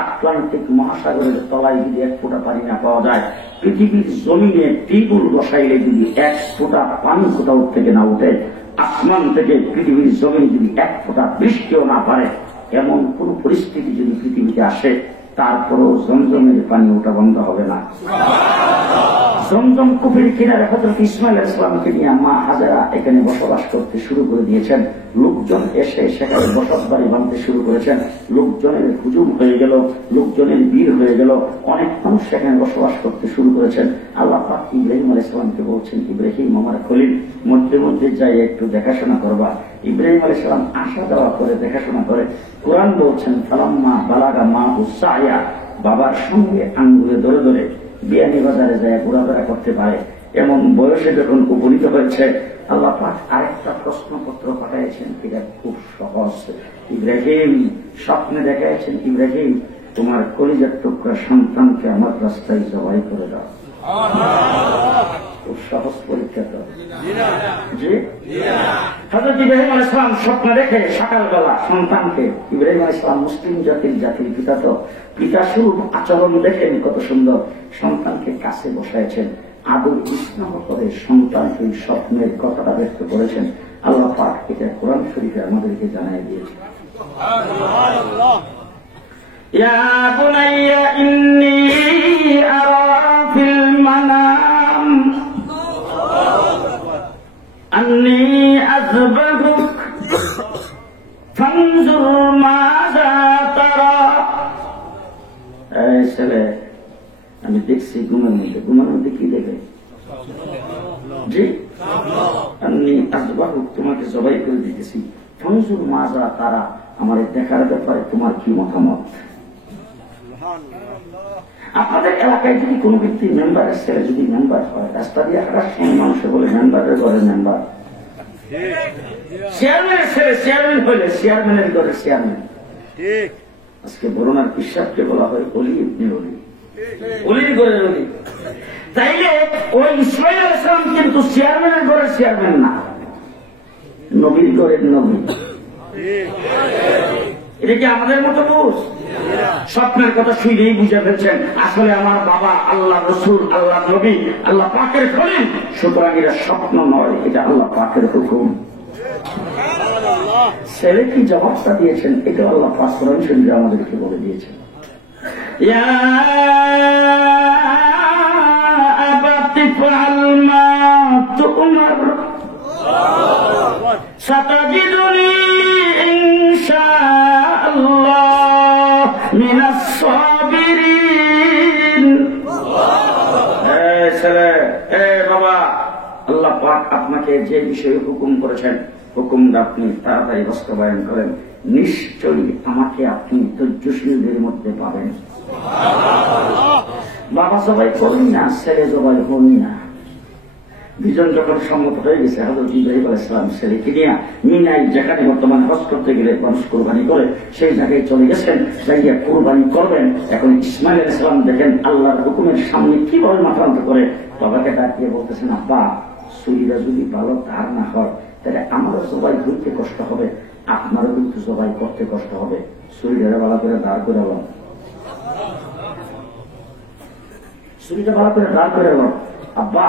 আটলান্টিক মহাসাগরের তলায় যদি 1 ফোঁটা পানি না পাওয়া যায়, পৃথিবীর জমিনে টিউবওয়েল বসাইলে যদি 1 ফোঁটা পানি কোথাও থেকে না উঠে, আসমান থেকে পৃথিবীর জমিনে যদি 1 ফোঁটা বৃষ্টিও না পারে, এমন কোন পরিস্থিতি যদি পৃথিবীতে আসে, তারপরও জমজমের পানি ওঠা বন্ধ হবে না। জমজম কূপের কিনারে হযরত ইসমাইল আলাইহিস সালামকে নিয়ে মা হাজেরা এখানে বসবাস করতে শুরু করে দিয়েছেন। লোকজন এসে সেখানে বসত বাড়ি বাঁধতে শুরু করেছেন। লোকজনের হুজুম হয়ে গেল, লোকজনের ভিড় হয়ে গেল, অনেক মানুষ সেখানে বসবাস করতে শুরু করেছেন। আল্লাহ পাক ইব্রাহিম আলাইহিস সালামকে বলছেন, ইব্রাহিম আমার খলিল, মধ্যে মধ্যে যাই একটু দেখাশোনা করবা। ইব্রাহিম আলাইহিস সালাম আসা যাওয়া করে দেখাশোনা করে। কোরআন বলছেন, ফালাম্মা বালাগা মা উসায়া, বাবার সঙ্গে আঙ্গুলে ধরে ধরে বিয়ানী বাজারে যায় ঘোরাফেরা করতে পারে, এমন বয়সে যখন উপনীত হয়েছে, আল্লাহ পাক আরেকটা প্রশ্নপত্র পাঠাইছেন। এটা খুব সহজ। ইব্রাহিম স্বপ্নে দেখাইছেন, ইব্রাহিম তোমার কলিজার টুকরা সন্তানকে আমার রাস্তায় জবাই করে দাও। খুব সহজ পরীক্ষা তো। জি, হযরত ইব্রাহিম আলাইহিস সালাম স্বপ্ন দেখে সকালবেলা সন্তানকে, ইব্রাহিম আলাইহিস সালাম মুসলিম জাতির পিতা, তো পিতা স্বরূপ আচরণ দেখেন কত সুন্দর। সন্তানকে কাছে বসাইছেন, আদর স্নেহ করে সন্তানকে স্বপ্নের কথাটা ব্যক্ত করেছেন। আল্লাহ পাক এটা কোরআন শরীফে আমাদেরকে জানাই দিয়েছেন। ইয়া বুনাইয়া ইন্নী আরা ফিল মানাম আন্নী আযবাহুক ফানজুর মাযা তারা। এই ছেলে, আমি দেখছি ঘুমের মধ্যে কি দেখে? জি, আমি আযবাহুক তোমাকে জবাই করে দিতেছি, ফানজুর মাযা তারা, আমার দেখার ব্যাপারে তোমার কি মতামত? আপনাদের এলাকায় যদি কোনো ব্যক্তি মেম্বারের ছেলে যদি মেম্বার হয়, রাস্তা দিয়ে হাঁটার সময় মানুষে বলে মেম্বারের ঘরের মেম্বার, চেয়ারম্যানের ছেলে চেয়ারম্যান হইলে চেয়ারম্যানের ঘরের চেয়ারম্যান। আজকে বরুণার পিসাবকে বলা হয় অলি ইবনে অলি, অলির ঘরের অলি। তাইলে ওই ইসমাইল আলাইহিস সালাম কিন্তু চেয়ারম্যানের ঘরের চেয়ারম্যান না, নবীর ঘরের নবী। এটা কি আমাদের মতো বুঝ? স্বপ্নের কথা শুনেই বুঝে ফেলছেন আসলে আমার বাবা আল্লাহ রসুল, আল্লাহ নবী, আল্লাহ পাকের খলিল। সুতরাং এটা স্বপ্ন নয়, এটা আল্লাহ পাকের হুকুম। ছেলে কি জবাবটা দিয়েছেন এটা আল্লাহ পাক কোরআন শরীফে আমাদেরকে বলে দিয়েছেন। ইয়া ইফআল মা তু'মার সাতাজিদুনি ইনশাআল্লাহ মিনাস সাবিরিন। ছেলে, বাবা, আল্লাহ পাক আপনাকে যে বিষয়ে হুকুম করেছেন, হুকুমটা আপনি তাড়াতাড়ি বাস্তবায়ন করেন। নিশ্চয়ই আমাকে আপনি ধৈর্যশীলদের মধ্যে পাবেন। বাবা জবাই করুন না, ছেলে জবাই হন না। দুজন যখন সম্মত হয়ে গেছে, হযরত ইব্রাহিম আলাইহিস সালাম ছেলেকে নিয়ে মিনায়, যেখানে বর্তমানে হজ করতে গেলে মানুষ কোরবানি করে, সেই জায়গায় চলে গেছেন, যাইয়া কোরবানি করবেন। এখন ইসমাইল আলাইহিস সালাম দেখেন আল্লাহর হুকুমের সামনে কিভাবে মাথা নত করে। বাবাকে ডাক দিয়ে বলতেছেন, আব্বা, ছুরিটা যদি ভালো ধার না হয় তাহলে আমারও জবাই হইতে কষ্ট হবে, আপনারও কিন্তু জবাই করতে কষ্ট হবে। ছুরিটা ভালো করে দাঁড় করে এলাম, ছুরিটা ভালো করে দাঁড় করে এলাম। আব্বা,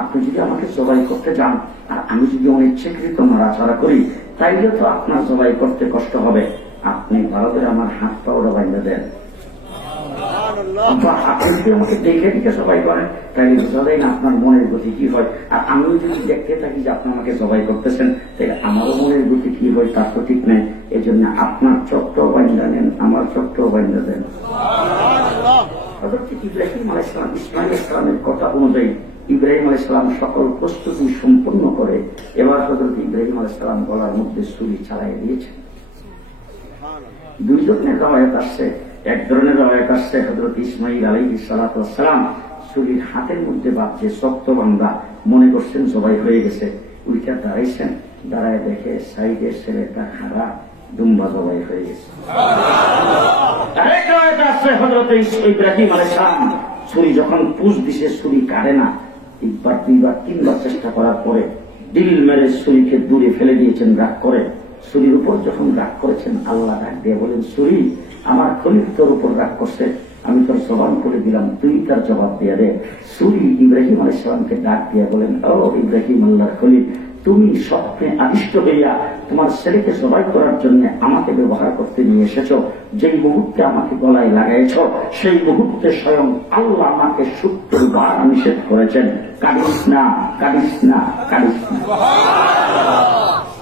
আপনি যদি আমাকে জবাই করতে যান আর আমি যদি অনিচ্ছাকৃত নড়াচড়া করি, তাইলে তো আপনার জবাই করতে কষ্ট হবে। আপনি ভালো করে আমার হাত পাওয়া বাইন্ধে দেন। আব্বা, আপনি যদি আমাকে দেখে দেখে জবাই করেন তাইলে বোঝা যায় না আপনার মনের গতি কি হয়। আর আমি যদি দেখতে থাকি যে আপনি আমাকে জবাই করতেছেন, তাহলে আমারও মনের গতি কি হয় তার তো ঠিক নেই। এই জন্য আপনার চট্টও বাইন্ধা নেন, আমার চট্টও বাইন্ধা দেন। হযরত ইব্রাহিম আলাইহিস সালাম, ইসমাঈল আলাইহিস সালামের কথা অনুযায়ী ইব্রাহিম আলাইহিস সালাম সকল প্রস্তুতি সম্পূর্ণ করে এবার হযরত ইব্রাহিম আলাইহিস সালাম গলার মধ্যে ছুরি চালাই দিয়েছেন। দুই ধরনের রওয়ায়াত আসছে। এক ধরনের রওয়ায়াত আসছে হযরত ইসমাঈল আলাইহিস সালাতু ওয়াস সালাম ছুরির হাতের মধ্যে বাঁধছে, শক্ত বান্ধা, মনে করছেন জবাই হয়ে গেছে। উল্টা দাঁড়াইছেন, দাঁড়ায় দেখে সাইডে ছেলেটা খাড়া, দুম্বা জবাই হয়ে গেছে। আরেক রওয়ায়াত আসছে হযরত ইব্রাহিম আলাইহিস সালাম ছুরি যখন পুষ দিছে, ছুরি কাটে না। একবার, দুইবার, তিনবার চেষ্টা করার পরে দিল মেরে ছুরিকে দূরে ফেলে দিয়েছেন রাগ করে। ছুরির উপর যখন রাগ করেছেন, আল্লাহ ডাক দিয়ে বলেন, ছুরি, আমার খলিল তোর উপর রাগ করছে, আমি তোর জবান করে দিলাম, তুই তার জবাব দিয়ে দে। ছুরি ইব্রাহিম আলাইহিস সালামকে ডাক দিয়ে বলেন, ও ইব্রাহিম, আল্লাহর খলিল, তুমি স্বপ্নে আদিষ্ট হইয়া তোমার ছেলেকে জবাই করার জন্য আমাকে ব্যবহার করতে নিয়ে এসেছ। যেই মুহূর্তে আমাকে গলায় লাগাইছ, সেই মুহূর্তে স্বয়ং আল্লাহ আমাকে 70 বার নিষেধ করেছেন, কাঁদিস না, কাঁদিস না, কাঁদিস না।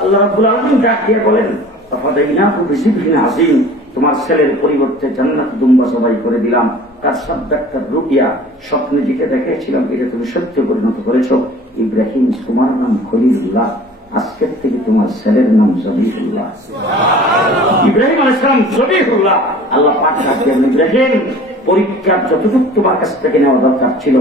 আল্লাহ রাব্বুল আলামিন ডাক দিয়ে বলেন, ফাদাইনাহু বিযিবহিন আযীম, তোমার ছেলের পরিবর্তে জান্নাত দুম্বা জবাই করে দিলাম। তার সাদ্দাক্তার রুকিয়া, স্বপ্নে যেটা দেখেছিলাম এটা তুমি সত্য পরিণত করেছ। ইব্রাহিম, তোমার নাম খলিলুল্লাহ, আজকের থেকে তোমার ছেলের নাম জবিহুল্লাহ। ইব্রাহিম আলাইহিস সালাম জবিহুল্লাহ। আল্লাহ পাক ডাকেন, ইব্রাহিম, পরীক্ষা যতটুকু তোমার কাছ থেকে নেওয়া দরকার ছিল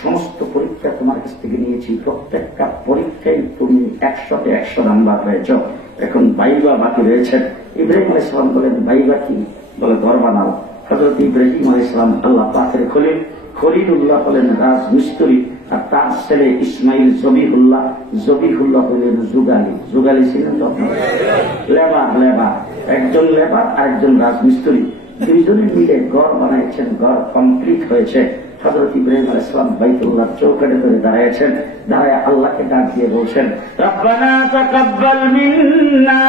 সমস্ত পরীক্ষা তোমার কাছ থেকে নিয়েছি। প্রত্যেকটা পরীক্ষায় তুমি 100-তে 100 নাম্বার পেয়েছ। এখন বাইবা বাকি রয়েছে। ইব্রাহিম আলাইহিস সালাম বলেন, বাইবা কি? বলে, ঘর বানাও। হযরত ইব্রাহিম আলাইহিস সালাম আল্লাহ পাকের খলিল, খলিলুল্লাহ হলেন রাজমিস্ত্রি, আর তার ছেলে ইসমাইল জবিহুল্লাহ, জবিহুল্লাহ হলেন যুগালী। যুগালী ছিলেন তো লেবার, একজন লেবার আর একজন রাজমিস্ত্রি, দুইজনে মিলে ঘর বানাইছেন। ঘর কমপ্লিট হয়েছে। হযরত ইব্রাহিম আলাইহিস সালাম বাইতুল্লাহ চৌকাঠে ধরে দাঁড়াইছেন। দাঁড়ায় আল্লাহকে ডাক দিয়ে বলছেন, রব্বানা তাকাব্বাল মিন্না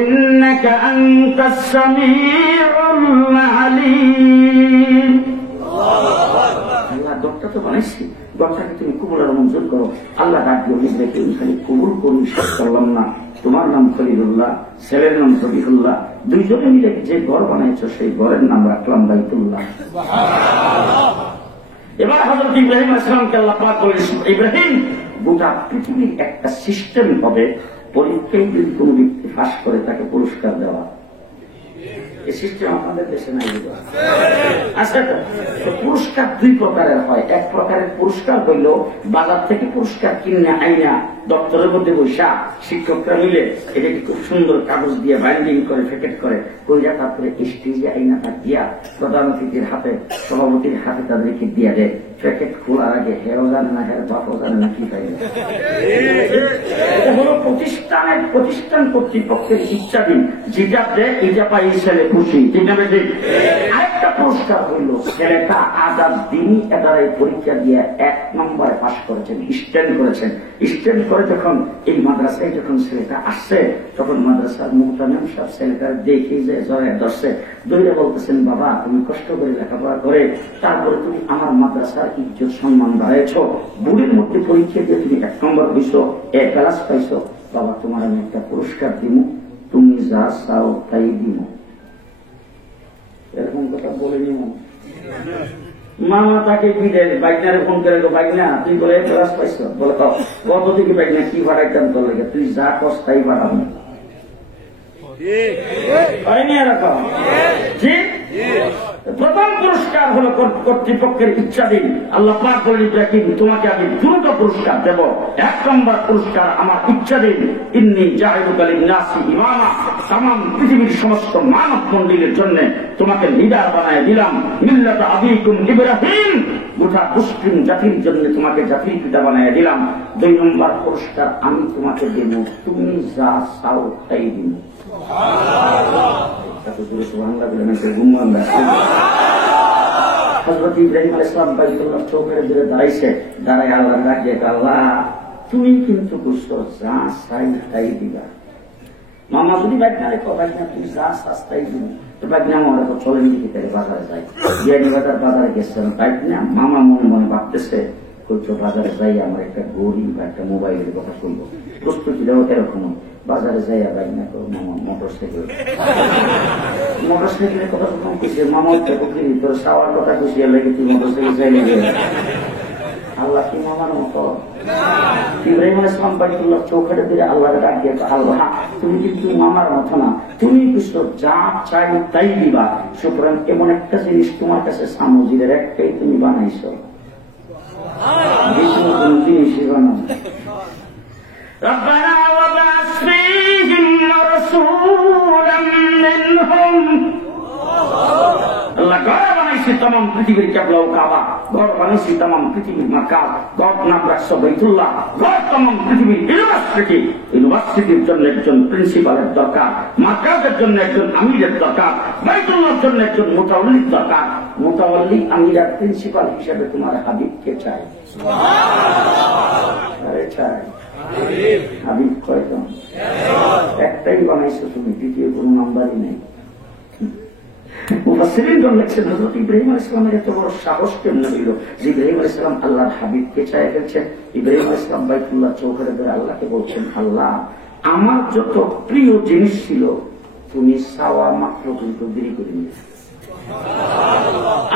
ইন্নাকা আনতাস সামিউল আলিম। আল্লাহ ঘরটা তো বানাইছি, ঘরটাকে তুমি কবুল আর মঞ্জুর করো। আল্লাহ ডাক দিয়ে ইব্রাহিম, খালি কবুল করুন শেষ করলাম না, তোমার নাম খলিলুল্লাহ, ছেলের নাম জবিহুল্লাহ, দুইজনে মিলে যে ঘর বানাইছো সেই ঘরের নাম রাখলাম বাইতুল্লাহ। এবার হযরত ইব্রাহিম আলাইহিস সালামকে আল্লাহ পাক বলেন, ইব্রাহিম, গোটা পৃথিবীর একটা সিস্টেম হবে, পরীক্ষায় যদি কোনো ব্যক্তি পাস করে তাকে পুরস্কার দেওয়া। এই সিস্টেম আমাদের দেশে নাই। আচ্ছা, পুরস্কার দুই প্রকারের হয়। এক প্রকারের পুরস্কার হইল বাজার থেকে পুরস্কার কিনে আইনা দপ্তরের মধ্যে বৈশা শিক্ষকরা মিলে এটাকে খুব সুন্দর কাগজ দিয়ে বাইন্ডিং করে প্যাকেট করে কইরা তারপরে স্টেজে আইনা তার দিয়া প্রধান অতিথির হাতে, সভাপতির হাতে তাদেরকে দিয়ে দেয়। প্যাকেট খোলার আগে হেও জানে না, হের বাপও জানে না কি পাই। এটা হলো প্রতিষ্ঠান কর্তৃপক্ষের ইচ্ছাধীন, যেটা দেয় এটা পাই ছেলে খুশি, ঠিক না বেশি? আরেকটা পুরস্কার হইল ছেলেটা আজাদ দিনই এবারে পরীক্ষা দিয়ে 1 নম্বরে পাশ করেছেন, স্ট্যান্ড করেছেন। স্ট্যান্ড পরে যখন এই মাদ্রাসায় যখন ছেলেটা আসছে, তখন মাদ্রাসার মুহতামিম সাহেব ছেলেটা দেখে যে জড়ায় ধরছে, দৌড়ে বলতেছেন, বাবা তুমি কষ্ট করে লেখাপড়া করে তারপরে তুমি আমার মাদ্রাসার ইজ্জত সম্মান বাড়াইছ, বুড়ির মধ্যে পরীক্ষা দিয়ে তুমি 1 নম্বর হইছো, A ক্লাস পাইছো, বাবা তোমার আমি একটা পুরস্কার দিব, তুমি যা চাও তাই দিব। এরকম কথা বলে নিব। মামা তাকে বিদেশ বাইকনারে ফোন করে, বাইকনা তুই বলে A ক্লাস পাইছো, বলে কত দিকে বাইকনা কি ভাড়াইতাম তোর লাগে, তুই যা কস তাই বাড়াবো। প্রথম পুরস্কার হলো কর্তৃপক্ষের ইচ্ছাধীন। আল্লাহ পাক বলে দিয়েছেন, তোমাকে আমি দ্রুত পুরস্কার দেব। 1 নম্বর পুরস্কার আমার ইচ্ছাধীন, ইন্নী জাইলুকা লিন-নাসি ইমামা, তামাম পৃথিবীর সমস্ত মানব মণ্ডলীর জন্য তোমাকে লিডার বানায় দিলাম। মিল্লাতা আবিকুম ইব্রাহিম, গোটা মুসলিম জাতির জন্য তোমাকে জাতির পিতা বানায় দিলাম। 2 নম্বর পুরস্কার আমি তোমাকে দেব, তুমি যা চাও তাই দিব। হযরত ইব্রাহিম আলাইহিস সালাম বাইতুল্লাহ চৌকের দূরে দাঁড়াইছে, দাঁড়ায় আল্লাহ ডাকে, আল্লাহ তুমি কিন্তু বুঝছো যা চাই তাই দিবা। মামা যদি বাইকনারে বাইকনা তুই যা চাস তাই দিব, তো বাইকনা আমার তো চলে নিয়ে ভিতরে বাজারে যাই, বিয়ানীবাজার বাজারে গেছে বাইকনা, মামা মনে মনে ভাবতেছে কইতো বাজারে যাই আমার একটা গড়ি বা একটা মোবাইলের কথা শুনবো, প্রস্তুতিটাও এরকম। বাজারে যাইয়া বাইকনা মামা মোটরসাইকেলের কথা যখন কইছে, মামা পুকুরি তোর সাওয়ার কথা কইছে, লেগে তুই মোটরসাইকেল চাইলে আল্লাহ কি মামার মতো? ইব্রাহিম আলাইহিস সালাম বাইতুল্লাহ চৌকাঠে দিয়ে আল্লাহকে ডাক দিয়ে, আল্লাহ তুমি কিন্তু মামার মতো না, তুমি কিছু যা চাই তাই দিবা। সুতরাং এমন একটা জিনিস তোমার কাছে সামজিরের একটাই তুমি বানাইছো, কোন জিনিসই বানাও। ربنا وابعث فيهم رسولا منهم। আল্লাহ ঘর বানাইছি তামাম পৃথিবীর কেবলা ও কাবা, ঘর বানাইছি তামাম পৃথিবীর মাক্কা, ঘর নাম রাখছো বাইতুল্লাহ, ঘর তামাম পৃথিবীর ইউনিভার্সিটির জন্য একজন প্রিন্সিপালের দরকার, মাদ্রাসার জন্য একজন আমিরের দরকার, বাইতুল্লাহর জন্য একজন মুতাওয়াল্লির দরকার। মুতাওয়াল্লি আমির আর প্রিন্সিপাল হিসেবে তোমার হাবিবকে চাই। আরে চাই হাবিব কয়জন? একটাই বানাইছো তুমি, দ্বিতীয় কোন নাম্বারই নেই। হযরত ইব্রাহিম আলাইহিস সালামের এত বড় সাহস কেমনে হইল যে ইব্রাহিম আলাইহিস সালাম আল্লাহর হাবিবকে চায় ফেলছেন। ইব্রাহিম আলাইহিস সালাম বাইতুল্লাহ চৌকাঠে ধরে আল্লাহকে বলছেন, আল্লাহ আমার যত প্রিয় জিনিস ছিল তুমি চাওয়া মাত্র কিন্তু দেরি করে নিয়েছো।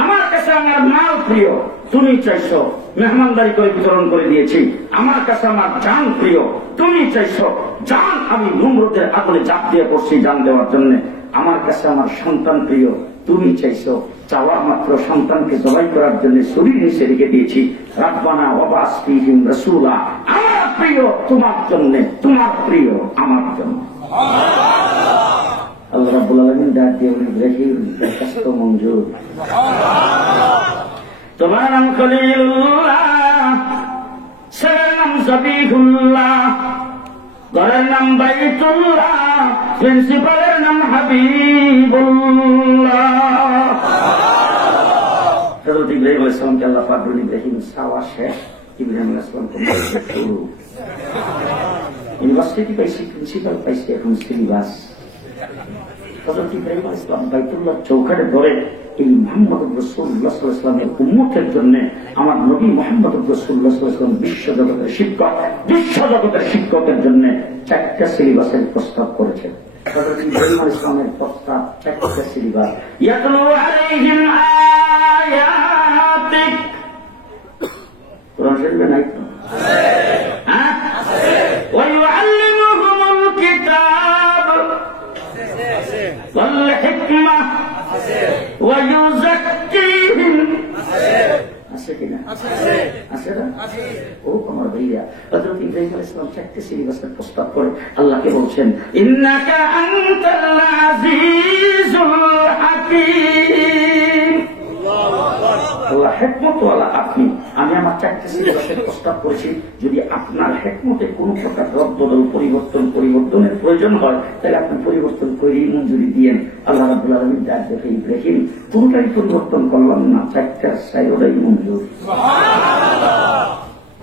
আমার কাছে আমার মাল প্রিয়, তুমি চাইছো, মেহমানদারি করে বিতরণ করে দিয়েছি। আমার কাছে আমার জান প্রিয়, তুমি চাইছো, জান আমি নমরুদের আগুনে ঝাঁপ দিয়ে পড়ছি জান দেওয়ার জন্য। আমার কাছে আমার সন্তান প্রিয়, তুমি চাইছো, চাওয়া মাত্র সন্তানকে জবাই করার জন্য শরীর নিচে রেখে দিয়েছি। রাব্বানা ওয়াবআস ফীহিম রাসূলা, আমার প্রিয় তোমার জন্য, তোমার প্রিয় আমার জন্য। আল্লাহ রাব্বুল আলামিন ডাক দিয়ে ইব্রাহিম দরখাস্ত মঞ্জুর। তোমার নাম খলিলুল্লাহ, ছেলের নাম জবিহুল্লাহ, ঘরের নাম বাইতুল্লাহ, প্রিন্সিপালের নাম হাবিবুল্লাহ। হযরত ইব্রাহিম আলাইহিস সালামকে আল্লাহ পাক বলেন, ইব্রাহিম চাওয়া শেষ, ইব্রাহিম আলাইহিস সালাম শুরু। ইউনিভার্সিটি পাইছি, প্রিন্সিপাল পাইছি, এখন সিলেবাস। হযরত ইব্রাহিম আলাইহিস সালাম বাইতুল্লাহ চৌকাঠে ধরে এই মুহাম্মদ রাসূলুল্লাহ সাল্লাল্লাহু আলাইহি ওয়াসাল্লামের উম্মতের জন্য, আমার নবী মুহাম্মদ রাসূলুল্লাহ সাল্লাল্লাহু আলাইহি ওয়াসাল্লাম বিশ্বজগতের শিক্ষক, বিশ্বজগতের শিক্ষকের জন্য 4টা সিলেবাসের প্রস্তাব করেছেন। হযরত ইব্রাহিম আলাইহিস সালামের প্রস্তাব 4টা সিলেবাস। ইয়াতলু আলাইহিম আয়াতিক, কোরআন শরীফে নাই তো? হ্যাঁ আছে। ওয়া ইউআল্লিমুহুমুল কিতাব ওয়াল হিকমা ওয়া ইউযাক্কিহিম, আছে কিনা? আছে না? ও আমার ভাইয়া, হযরত ইব্রাহিম আলাইহিস সালাম 4টা সিলেবাসের প্রস্তাব করে আল্লাহকে বলছেন, ইন্নাকা আনতাল আজিজুল হাকীম। আল্লাহ হিকমতওয়ালা আপনি। আমি আমার 4টা সিলেবাসের প্রস্তাব করেছি, যদি আপনার হিকমতে কোনো প্রকার রদবদল পরিবর্তনের প্রয়োজন হয় তাহলে আপনি পরিবর্তন করেই মঞ্জুরি দিয়েন। আল্লাহ রাব্বুল আলামিন ডাক দেখে, ইব্রাহিম কোনটাই পরিবর্তন করলাম না, 4টা সাইডটাই মঞ্জুর।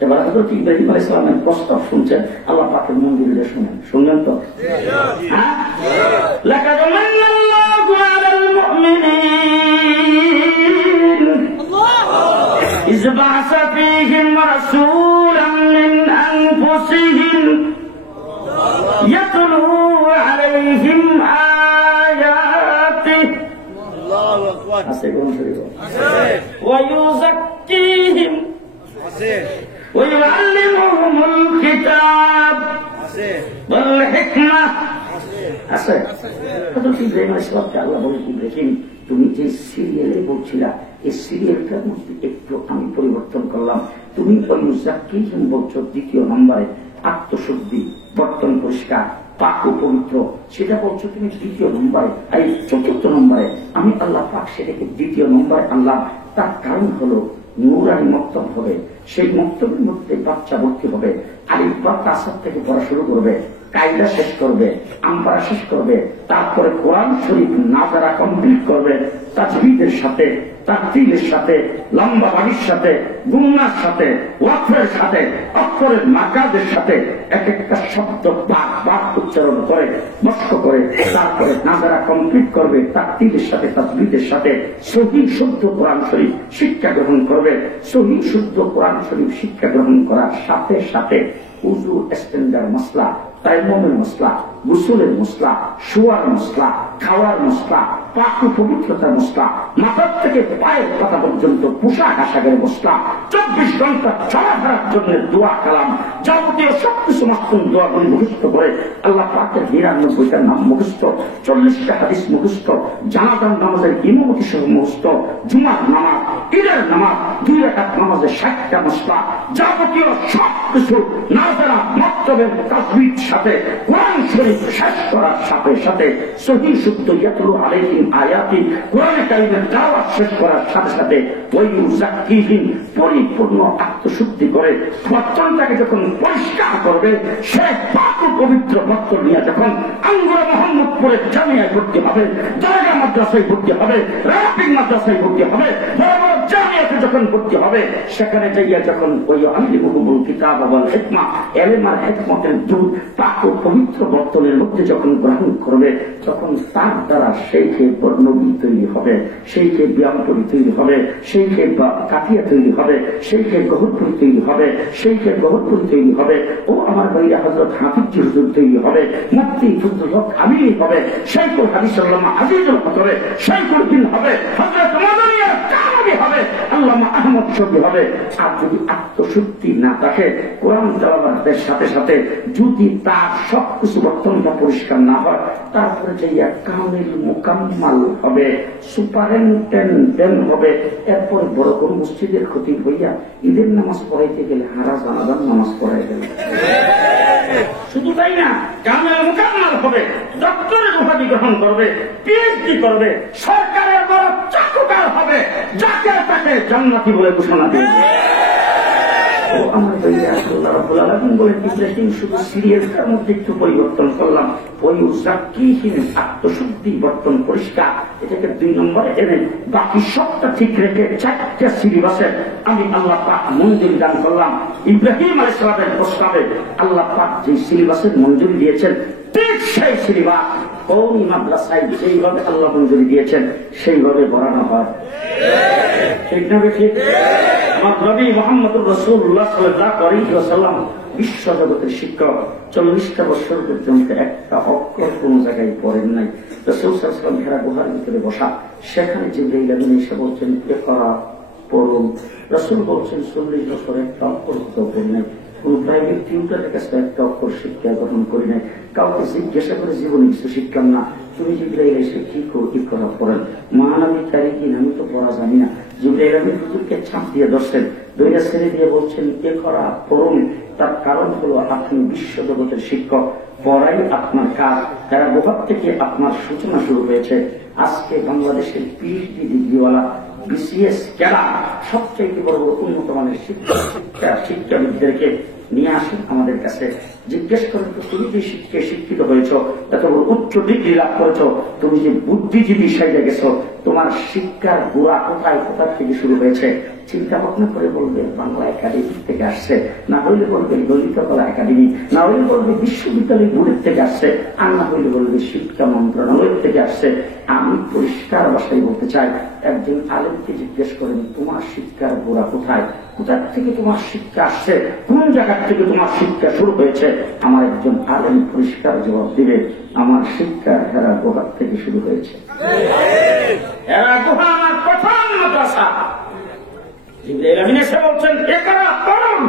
এবার হযরত ইব্রাহিম আলাইহিস সালামের প্রস্তাব শুনছেন, আল্লাহ পাকের মঞ্জুরিটা শুনেন, শুনলেন তো? হ্যাঁ, লাকাদ মান্নাল্লাহু আলাল মুমিনিন ইয বা'সা ফীহিম রাসূলান মিন আনফুসিহিম ইয়াতলু আলাইহিম আয়াতিহি আছে কোন শরীফ ওয়া ইউযাক্কিহিম ويعلمهم الكتاب والحكمة আছে। হযরত ইব্রাহিম আলাইহিস সালামকে আল্লাহ বলেন, ইব্রাহিম তুমি যে সিরিয়ালে বলছিলা এই সিরিয়ালটার মধ্যে একটু আমি পরিবর্তন করলাম। তুমি ওয়ায়ুযাক্কিহিম বলছো দ্বিতীয় নম্বরে আত্মশুদ্ধি, বর্তন পরিষ্কার, পাক ও পবিত্র, সেটা বলছো তুমি দ্বিতীয় নম্বরে। এই চতুর্থ নম্বরে আমি আল্লাহ পাক সেটাকে দ্বিতীয় নম্বরে আনলাম। তার কারণ হলো নূরানি মক্তব হবে, সেই মক্তবের মধ্যে বাচ্চা ভর্তি হবে, আলিফ বা তাসাদ থেকে পড়া শুরু করবে, কায়দা শেষ করবে, আমপারা শেষ করবে, তারপরে কোরআন শরীফ নাজারা কমপ্লিট করবে, তাজবিদের সাথে, তাকতিলের সাথে, লম্বা বাড়ির সাথে, গুন্নার সাথে, ওয়াকফের সাথে, অক্ষরের মাকাদের সাথে এক একটা শব্দ বাক বাক উচ্চারণ করে মস্ক করে তারপরে নাজারা কমপ্লিট করবে, তাকতিলের সাথে, তাজবিদের সাথে সহিহ শুদ্ধ কোরআন শরীফ শিক্ষা গ্রহণ করবে। সহিহ শুদ্ধ কোরআন শরীফ শিক্ষা গ্রহণ করার সাথে সাথে উযু ইস্তেনজার মশলা, তায়াম্মুমের মশলা, গোসলের মশলা, শোয়ার মশলা, খাওয়ার মশলা, পাক ও পবিত্রতার মশলা, মাথার থেকে পায়ের পাতা পর্যন্ত পোশাক আশাকের মশলা, 24 ঘন্টা চলাফেরার জন্য দোয়া কালাম, যাবতীয় সবকিছু মাসুম দোয়াগুলি মুখস্থ করে আল্লাহ পাকের 99টা নাম মুখস্থ, 40টা হাদিস মুখস্থ, জানাজার নামাজের ইমামতি সহ মুখস্থ, জুমার নামাজ, ঈদের নামাজ, 2 রাকাত নামাজের 60টা মশলা, যাবতীয় সবকিছু নাজারা মক্তবের তাসবিহ সাথে কোরআন শরীফ শেষ করার সাথে সাথে সহিহ শুদ্ধ ইয়াতলু আলাইহিম আয়াতি কোরআনে কারীমের তেলাওয়াত শেষ করার সাথে সাথে ওয়ায়ুযাক্কিহিম পরিপূর্ণ আত্মশুদ্ধি করে বর্তনটাকে যখন পরিষ্কার করবে, সে পাক ও পবিত্র বর্তন নিয়ে যখন আঙ্গুরা মোহাম্মদপুরের জামিয়ায় ভর্তি হবে, দরগা মাদ্রাসায় ভর্তি হবে, রাবিক মাদ্রাসায় ভর্তি হবে, বড় বড় জামিয়াতে যখন ভর্তি হবে, সেখানে যাইয়া যখন ওই আল্লিমুহুমুল কিতাব ওয়াল হিকমা, ইলম আর হিকমতের দুধ পাক ও পবিত্র বর্তনের মধ্যে যখন গ্রহণ করবে, তখন তার দ্বারা সেইকে নবী তৈরি হবে, সেইকে ব্যায়ামপুরী তৈরি হবে, সেইকে কাঠিয়া তৈরি হবে, সেইকে গহরপুরী তৈরি হবে, সেইকে গহরপুরী তৈরি হবে, ও আমার ভাইয়া হযরত হাফিজ হুজুর তৈরি হবে, মুফতি ফজলুল হক আমিনী হবে, শাইখুল হাদিস আল্লামা আজিজুল হজরে শাইখুল হিন্দ হবে, হযরত মাদানিয়া কামি হবে, আল্লামা আহমদ শফি হবে। আর যদি আত্মশুদ্ধি না থাকে, কোরআন তেলাওয়াতের সাথে সাথে যদি তার সবকিছু বর্তনটা পরিষ্কার না হয়, তারপরে যাইয়া কামিল মুকাম্মাল হবে, সুপারিনটেন্ডেন্ট হবে। এরপর বড় কোন মসজিদের খতিব হইয়া ঈদের নামাজ পড়াইতে গেলে হারা জানাজান নামাজ পড়াই গেল। শুধু তাই না, কামিল মুকাম্মাল হবে, ডক্টরের উপাধি গ্রহণ করবে, পিএইচডি করবে, সরকারের বড় চাকুকার হবে, যাকে তাকে জান্নাতি বলে ঘোষণা দেবে। ও আমার ভাইয়া, আল্লাহ রাব্বুল আলামিন বলেন, ইব্রাহিম শুধু সিরিয়ালটার মধ্যে একটু পরিবর্তন করলাম, ওয়ায়ুযাক্কিহিম আত্মশুদ্ধি, বর্তন পরিষ্কার, এটাকে 2 নম্বরে এনে বাকি সবটা ঠিক রেখে 4টা সিলেবাসে আমি আল্লাহ পাক মঞ্জুরি দান করলাম। ইব্রাহিম আলাইহিস সালামের প্রস্তাবে আল্লাহ পাক যে সিলেবাসের মঞ্জুরি দিয়েছেন, ঠিক সেই সিলেবাস কওমি মাদ্রাসায় যেইভাবে আল্লাহ মঞ্জুরি দিয়েছেন সেইভাবে পড়ানো হয়। ঠিক না ঠিক? আমার নবী মুহাম্মদুর রাসূলুল্লাহ সাল্লাল্লাহু আলাইহি ওয়াসাল্লাম বিশ্ব জগতের শিক্ষক, 40টা বছর পর্যন্ত একটা অক্ষর কোন জায়গায় পড়েন নাই। রাসূল সাল্লাল্লাহু আলাইহি ওয়াসাল্লাম ঘেরা গুহার ভিতরে বসা, সেখানে জিবরাইল আমিন এসে বলছেন ইকরা পড়ুন। রাসূল বলছেন 40 বছর একটা অক্ষর পড়েন নাই, কোন প্রাইভেট টিউটারের কাছে একটা অক্ষর শিক্ষা গ্রহণ করি নাই, কাউকে জিজ্ঞাসা করে জীবনে কিছু শিখলাম না। তুমি জিবরাইল এসে কি করা পড়েন? মহানবী তারিখিন, আমি তো পড়া জানি না। জিবরাইল আমিন হুজুরকে ছাপ দিয়ে ধরছেন, 2টা ছেড়ে দিয়ে বলছেন ইকরা পড়ুন। তার কারণ হলো আপনি বিশ্ব জগতের শিক্ষক, পড়াই আপনার কাজ। তারা গুহার থেকে আপনার সূচনা শুরু হয়েছে। আজকে বাংলাদেশের পিএইচডি ডিগ্রিওয়ালা, বিসিএস ক্যাডার, সবচেয়ে বড় উন্নত মানের শিক্ষাবিদদেরকে নিয়ে আসুন আমাদের কাছে, জিজ্ঞেস করেন তো তুমি যে শিক্ষিত হয়েছ, এত বড় উচ্চ ডিগ্রি লাভ করেছ, তুমি যে বুদ্ধিজীবী সাইজে গেছ, তোমার শিক্ষার গোড়া কোথায় থেকে শুরু হয়েছে? চিন্তা ভাবনা করে বলবে বাংলা একাডেমি থেকে আসছে, না হইলে বলবে ললিত কলা একাডেমি, না হইলে বলবে বিশ্ববিদ্যালয় বোর্ডের থেকে আসছে, আর না হইলে বলবে শিক্ষা মন্ত্রণালয় থেকে আসছে। আমি পরিষ্কার ভাষায় বলতে চাই, একজন আলেমকে জিজ্ঞেস করেন তোমার শিক্ষার গোড়া কোথায়, কোথা থেকে তোমার শিক্ষা আসছে, কোন জায়গা থেকে তোমার শিক্ষা শুরু হয়েছে, আমার একজন আলেম পরিষ্কার জবাব দিবে আমার শিক্ষা হেরা গোড়া থেকে শুরু হয়েছে। হেরা গুহা আমার প্রথম মাদ্রাসা। জিবরাইল আমিন এসে বলছেন ইকরা পড়ুন,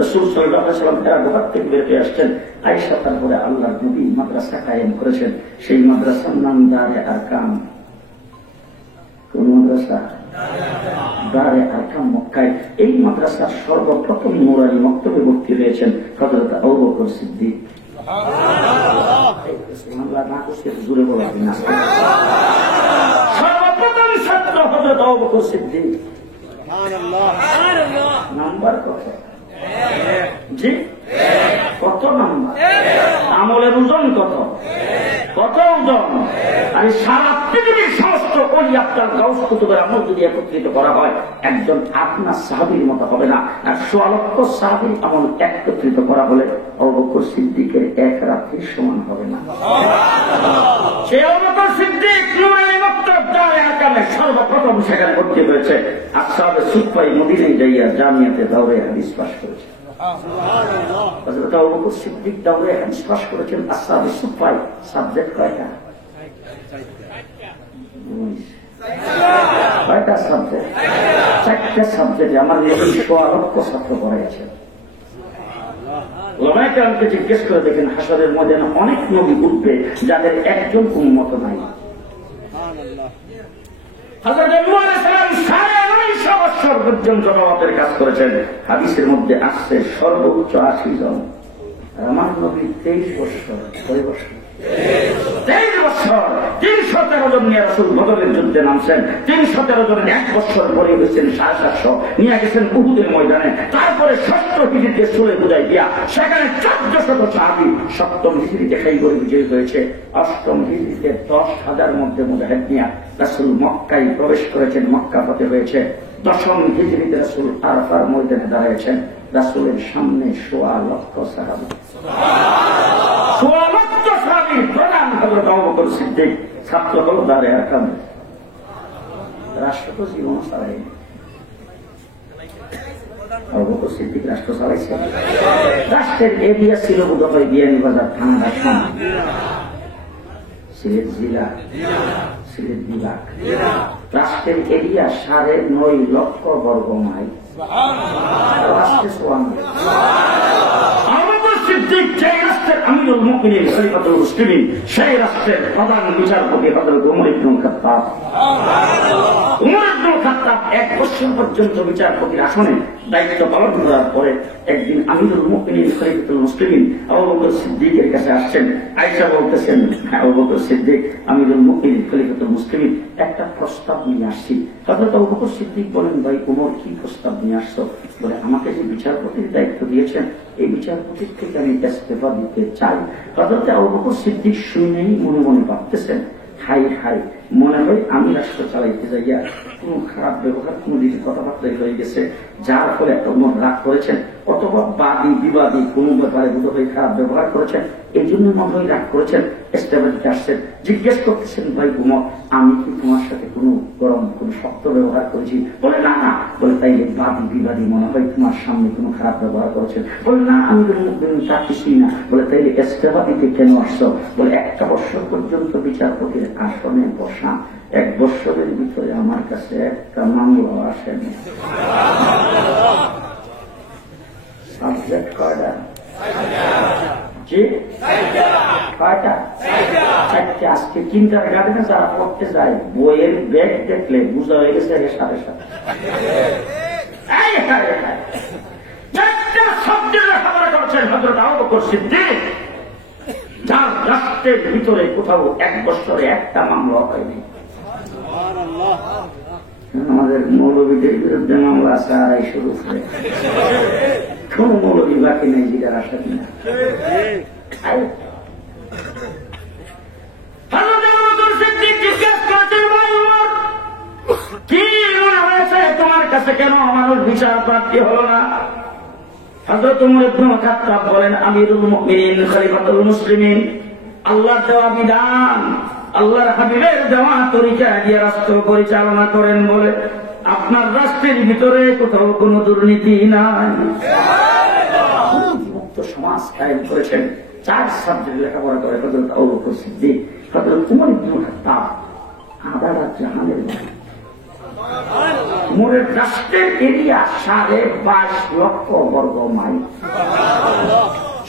রাসূল সাল্লাল্লাহু আলাইহি ওয়াসাল্লাম হেরা গুহা থেকে বের হয়ে আসছেন। আয়েশা তারপরে আল্লাহর নবী মাদ্রাসা কায়েম করেছেন, সেই মাদ্রাসার নাম দারে আরকাম। কোন মাদ্রাসা? দারে আরকাম মক্কায়। এই মাদ্রাসার সর্বপ্রথম নুরানি মক্তবে ভর্তি হয়েছেন হযরত আবু বকর সিদ্দিক। জুড়ে বলা না, সর্বপ্রথম ছাত্র হযরত আবু বকর সিদ্দিক। নাম্বার কত? জি কত নাম্বার? আমলের ওজন কত? কত ওজন? আরে সারা পৃথিবীর সমস্ত ওলি আফতার গাউস কুতুবের আমল যদি একত্রিত করা হয়, একজন আপনার সাহাবীর মতো হবে না। 100 লক্ষ সাহাবীর আমল একত্রিত করা হলে আবু বকর সিদ্দিকের এক রাত্রির সমান হবে না। সে আবু বকর সিদ্দিক নূরের মক্তব দারে আরকামে সর্বপ্রথম সেখানে ভর্তি হয়েছে। আসহাবে সুফাই মদিনায় যাইয়া জামিয়াতে দাওরে হাদিস পাশ করেছে। হযরত আবু বকর সিদ্দিক দাওরে হাদিস পাশ করেছেন। আসহাবে সুফাই সাবজেক্ট কয়টা? কয়টা সাবজেক্ট? 4টা সাবজেক্ট। আমার 100 লক্ষ ছাত্র পড়াইছে। ওলামায়ে কেরামকে জিজ্ঞেস করে দেখেন, হাসরের ময়দানে অনেক নবী উঠবে যাদের একজন উম্মত নাই। হযরত নূহ আলাইহিস সালাম 9.5 বছর পর্যন্ত নবুয়তের কাজ করেছেন। হাদিসের মধ্যে আসছে সর্বোচ্চ 80 জন। আর আমার নবী 23 বছর। কয় বছর? 23 বছর। 313 জন নিয়ে রাসূল বদরের যুদ্ধে নামছেন। 313 জনের 1 বছর পরে হয়েছেন 750 নিয়ে গেছেন উহুদের ময়দানে। তারপরে 6ষ্ঠ হিজরিতে সুলে হুদায়বিয়া, সেখানে 1400 সাহাবী। 7ম হিজরিতে খাইবর বিজয় হয়েছে। 8ম হিজরিতে 10,000 মধ্যে মুজাহিদ নিয়ে রাসূল মক্কায় প্রবেশ করেছেন, মক্কা ফতে হয়েছে। 10ম হিজরিতে রাসূল আরাফার ময়দানে দাঁড়িয়েছেন। রাসূলের সামনে 1.25 লক্ষ সাহাবী। 1.25 লক্ষ সাহাবীর প্রধান হযরত আবু বকর সিদ্দিক। ছাত্র হল দারে আরকাম। রাষ্ট্র তো জীবন চালায়নি। আবু বকর সিদ্দিক রাষ্ট্র চালাইছে। রাষ্ট্রের এরিয়া ছিল বোধহয় বিয়ানীবাজার থানা, ঢাকা, সিলেট জেলা, সিলেট বিভাগ। রাষ্ট্রের এরিয়া 9.5 লক্ষ বর্গ মাইল। রাষ্ট্রের যেই রাষ্ট্রের আমিরুল মুমিনিন খলিফাতুল মুসলিমিন, সেই রাষ্ট্রের প্রধান বিচারপতি হযরত ওমর ইবনুল খাত্তাব। ওমর ইবনুল খাত্তাব 1 বছর পর্যন্ত বিচারপতির আসনে দায়িত্ব পালন করার পরে একদিন আমিরুল মুমিনিন খলিফাতুল মুসলিমিন আবু বকর সিদ্দিকের কাছে আসছেন। আয়েশা বলতেছেন, আবু বকর সিদ্দিক আমিরুল মুমিনিন খলিফাতুল মুসলিমিন একটা প্রস্তাব নিয়ে আসছি। হযরত আবু বকর সিদ্দিক বলেন, ভাই ওমর কি প্রস্তাব নিয়ে আসছো? বলে, আমাকে যে বিচারপতির দায়িত্ব দিয়েছেন, এই বিচারপতির থেকে আমি ইস্তেফা দিতে চাই। হযরত আবু বকর সিদ্দিক শুনেই মনে মনে ভাবতেছেন, হাই হাই, মনে হয় আমি রাষ্ট্র চালাইতে যাইয়া কোন খারাপ ব্যবহার, কোন দিকে কথাবার্তাই হয়ে গেছে, যার ফলে একটা উমর রাগ করেছেন, অথবা বাদী বিবাদী কোন ব্যাপারে বোধ হয়ে খারাপ ব্যবহার করেছেন, এই জন্য মনে হয় রাগ করেছেন, ইস্তেফা দিতে আসছেন। জিজ্ঞেস করতেছেন, ভাই উমর, আমি কি তোমার সাথে কোনো গরম, কোন শক্ত ব্যবহার করেছি? বলে, না না। বলে, তাইলে বাদী বিবাদী মনে হয় তোমার সামনে কোনো খারাপ ব্যবহার করেছেন? বলে, না, আমি তা কিছুই না। বলে, তাইলে ইস্তেফা দিতে কেন আসছো? বলে, 1 বছর পর্যন্ত বিচারপতির আসনে বসা, 1 বছরের ভিতরে আমার কাছে একটা মামলা আসেনি। সাবজেক্ট কয়টা? জি কয়টা? 4টা। আজকে চিন্তার গাড়িতে যারা পড়তে যায়, বইয়ের ব্যাগ দেখলে বুঝা হয়ে গেছে 7.5। 4টা সাবজেক্টের খবর করছেন হযরত আবু বকর সিদ্দিক, যার রাষ্ট্রের ভিতরে কোথাও 1 বছরে একটা মামলা হয়নি। আমাদের মৌলবীদের বিরুদ্ধে মামলা আছে 250 উপরে। কোন মৌলবী বাকি নেই যেটার আশা কিনা। কি মনে হয়েছে তোমার কাছে কেন মানুষ বিচার প্রাপ্তি হল না? হযরত ওমর ইবনে খাত্তাব বলেন, আমিরুল মুমিনিন খলিফাতুল মুসলিমিন, আল্লাহর দেওয়া বিধান, আল্লাহর হাবিবের দেওয়া তরিকা দিয়ে রাষ্ট্র পরিচালনা করেন বলে আপনার রাষ্ট্রের ভিতরে কোথাও কোন দুর্নীতি নাই। মুক্ত সমাজ কায়েম করেছেন। 4 সাবজেক্ট লেখাপড়া করে হযরত আবু বকর সিদ্দিক, হযরত ওমর ইবনে খাত্তাব। আদারা জাহানের মোরের রাষ্ট্রের এরিয়া 22.5 লক্ষ বর্গ মাইল।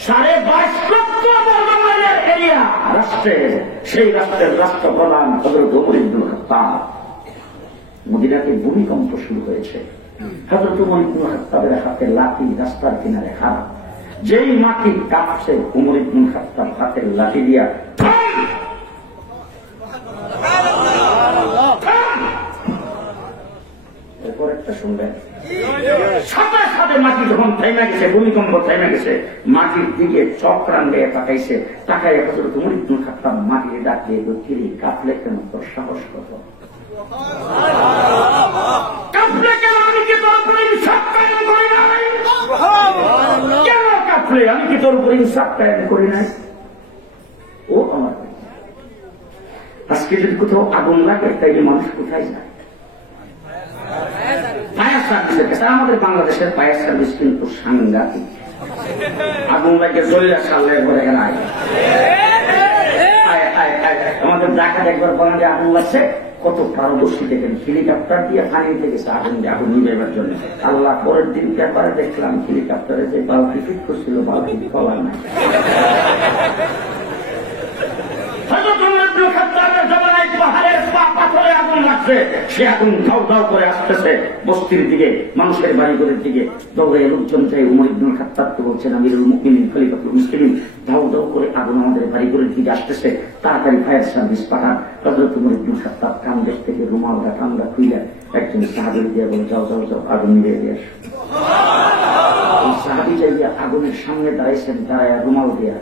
22.5 লক্ষ বর্গ মাইলের এরিয়া রাষ্ট্রের, সেই রাষ্ট্রের রাষ্ট্রপ্রধান হযরত ওমর ইবনে খাত্তাব। মদিনাতে ভূমিকম্প শুরু হয়েছে, হযরত ওমর ইবনে খাত্তাবের হাতে লাঠি রাস্তার কিনারে হাত, যেই মাটি কাঁপছে ওমর ইবনে খাত্তাব হাতের লাঠি দিয়া পরেরটা শুনবেন। সাথে সাথে মাটি যখন থেমে গেছে, ভূমিকম্প থেমে গেছে, মাটির দিকে চক্রান দিয়ে তাকাইছে, তাকাইয়া হযরত ওমর ইবনে খাত্তাব মাটির ডাকিয়ে কিরে কাঁপলে কেন, তোর সাহস কত? কাঁপলে কেন? আমি কি তোর উপরে ইনসাফ কায়েম করি নাই? কেন কাঁপলে? আমি কি তোর উপরে ইনসাফ কায়েম করি নাই? ও আমার আজকে যদি কোথাও আগুন লাগে তাইলে মানুষ কোথায় যায়? ফায়ার সার্ভিসের কাছে। আমাদের বাংলাদেশের ফায়ার সার্ভিস কিন্তু সাংঘাতিক। আগুন লাগে জ্বলে সারলে ঘরে গেলায়। আমাদের ঢাকা একবার বলেন যে আগুন লাগছে, কত পারদর্শী দেখেন, হেলিকপ্টার দিয়ে পানিতে গেছে আগুন নিবেবার জন্য। আল্লাহ পরের দিন পেপারে দেখলাম হেলিকপ্টারে যে বালতি ফিট করছিল, বালতি খোলার নাই। পাথরে আগুন লাগছে, সে আগুন ধাও ধাও করে আসতেছে বস্তির দিকে, মানুষের বাড়িঘরের দিকে। দৌড়ে লোকজন চাই ওমর ইবনে খাত্তাবকে বলছেন, আমিরুল মুমিনিন খলিফাতুল মুসলিমিন, ধাও ধাও করে আগুন আমাদের বাড়িঘরের দিকে আসতেছে, তাড়াতাড়ি ফায়ার সার্ভিস পাঠান। হযরত ওমর ইবনে খাত্তাব কান্দের থেকে রুমালটা ঠান্ডা খুইলা একজন সাহাবী দিয়ে বলে, যাও যাও যাও আগুন নিভে দিয়ে আসো। এই সাহাবী যাইয়া আগুনের সামনে দাঁড়াইছেন, দাঁড়ায় রুমাল দিয়া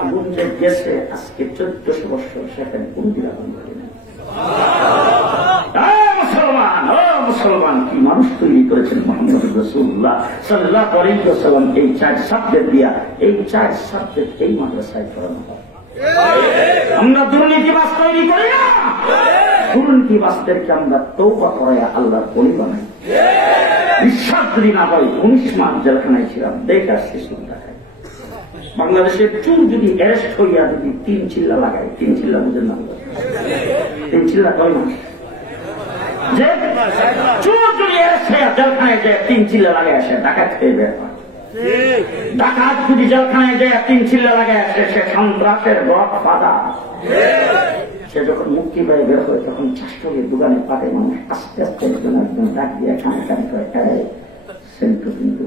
আগুন যে গেছে আজকে 1400 বছর, সেখানে কোনদিন আগুন ধরে না। মুসলমান, ও মুসলমান, কি মানুষ তৈরি করেছেন মুহাম্মদ রাসূলুল্লাহ সাল্লাল্লাহু আলাইহি ওয়াসাল্লাম। এই 4 সাবজেক্ট দিয়া, এই 4 সাবজেক্ট এই মাদ্রাসায় পড়ানো হয়। আমরা দুর্নীতিবাজ তৈরি করি না, দুর্নীতিবাজদেরকে আমরা তওবা করাইয়া আল্লাহর ওলি বানাই। বিশ্বাস যদি না হয়, 19 মাস জেলখানায় ছিলাম, দেখে আসছি টাকায়। বাংলাদেশের চুর যদি অ্যারেস্ট হইয়া যদি 3 চিল্লা লাগায়, 3 চিল্লা বুঝেন না, 3 চিল্লা 9 মাস। যে চুর যদি অ্যারেস্ট হইয়া জেলখানায় যায় 3 চিল্লা লাগায় আসে, ডাকাত খেয়ে বের হয়। ডাকাত যদি জেলখানায় যায় 3 চিল্লা লাগায় আসে, সে সন্ত্রাসের গডফাদার। সে যখন মুক্তি পেয়ে বের হয়, তখন চাষটকে দোকানে পাতে মানুষ আস্তে আস্তে একজন একজন ডাক দিয়ে কানে কানে করে, সেন্টু কিন্তু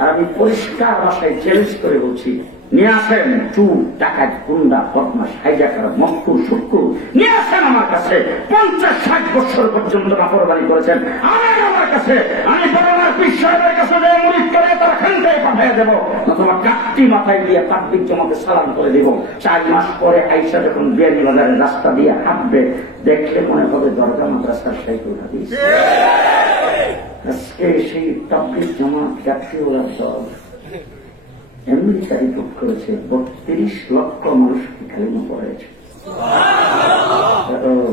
আর আমি পরিষ্কার ভাষায় চ্যালেঞ্জ করে বলছি, নিয়ে আসেন চুর, ডাকাত, গুন্ডা, বদমাশ, হাইজাকার, মক্কুর, শুক্কুর, নিয়ে আসেন আমার কাছে। 50-60 বছর পর্যন্ত নাফরমানি করেছেন, আমার কাছে। আমি বড়মার বিশ্বাসের কাছে যে মুরিদ করে তার খানটায় পাঠিয়ে দেব, অথবা কাটটি মাথায় দিয়ে তাবলিগ জমাতে সালাম করে দেব। 4 মাস পরে আইসা যখন বিয়ানী বাজারের রাস্তা দিয়ে হাঁটবে, দেখলে মনে হবে দরগা মাদ্রাসার সাইকেল হাদিস। আজকে সেই তাবলিগ জামাত জাতীয় দল আমেরিকা রিপোর্ট করেছে 32 লক্ষ মানুষকে কালিমা পড়াইছে।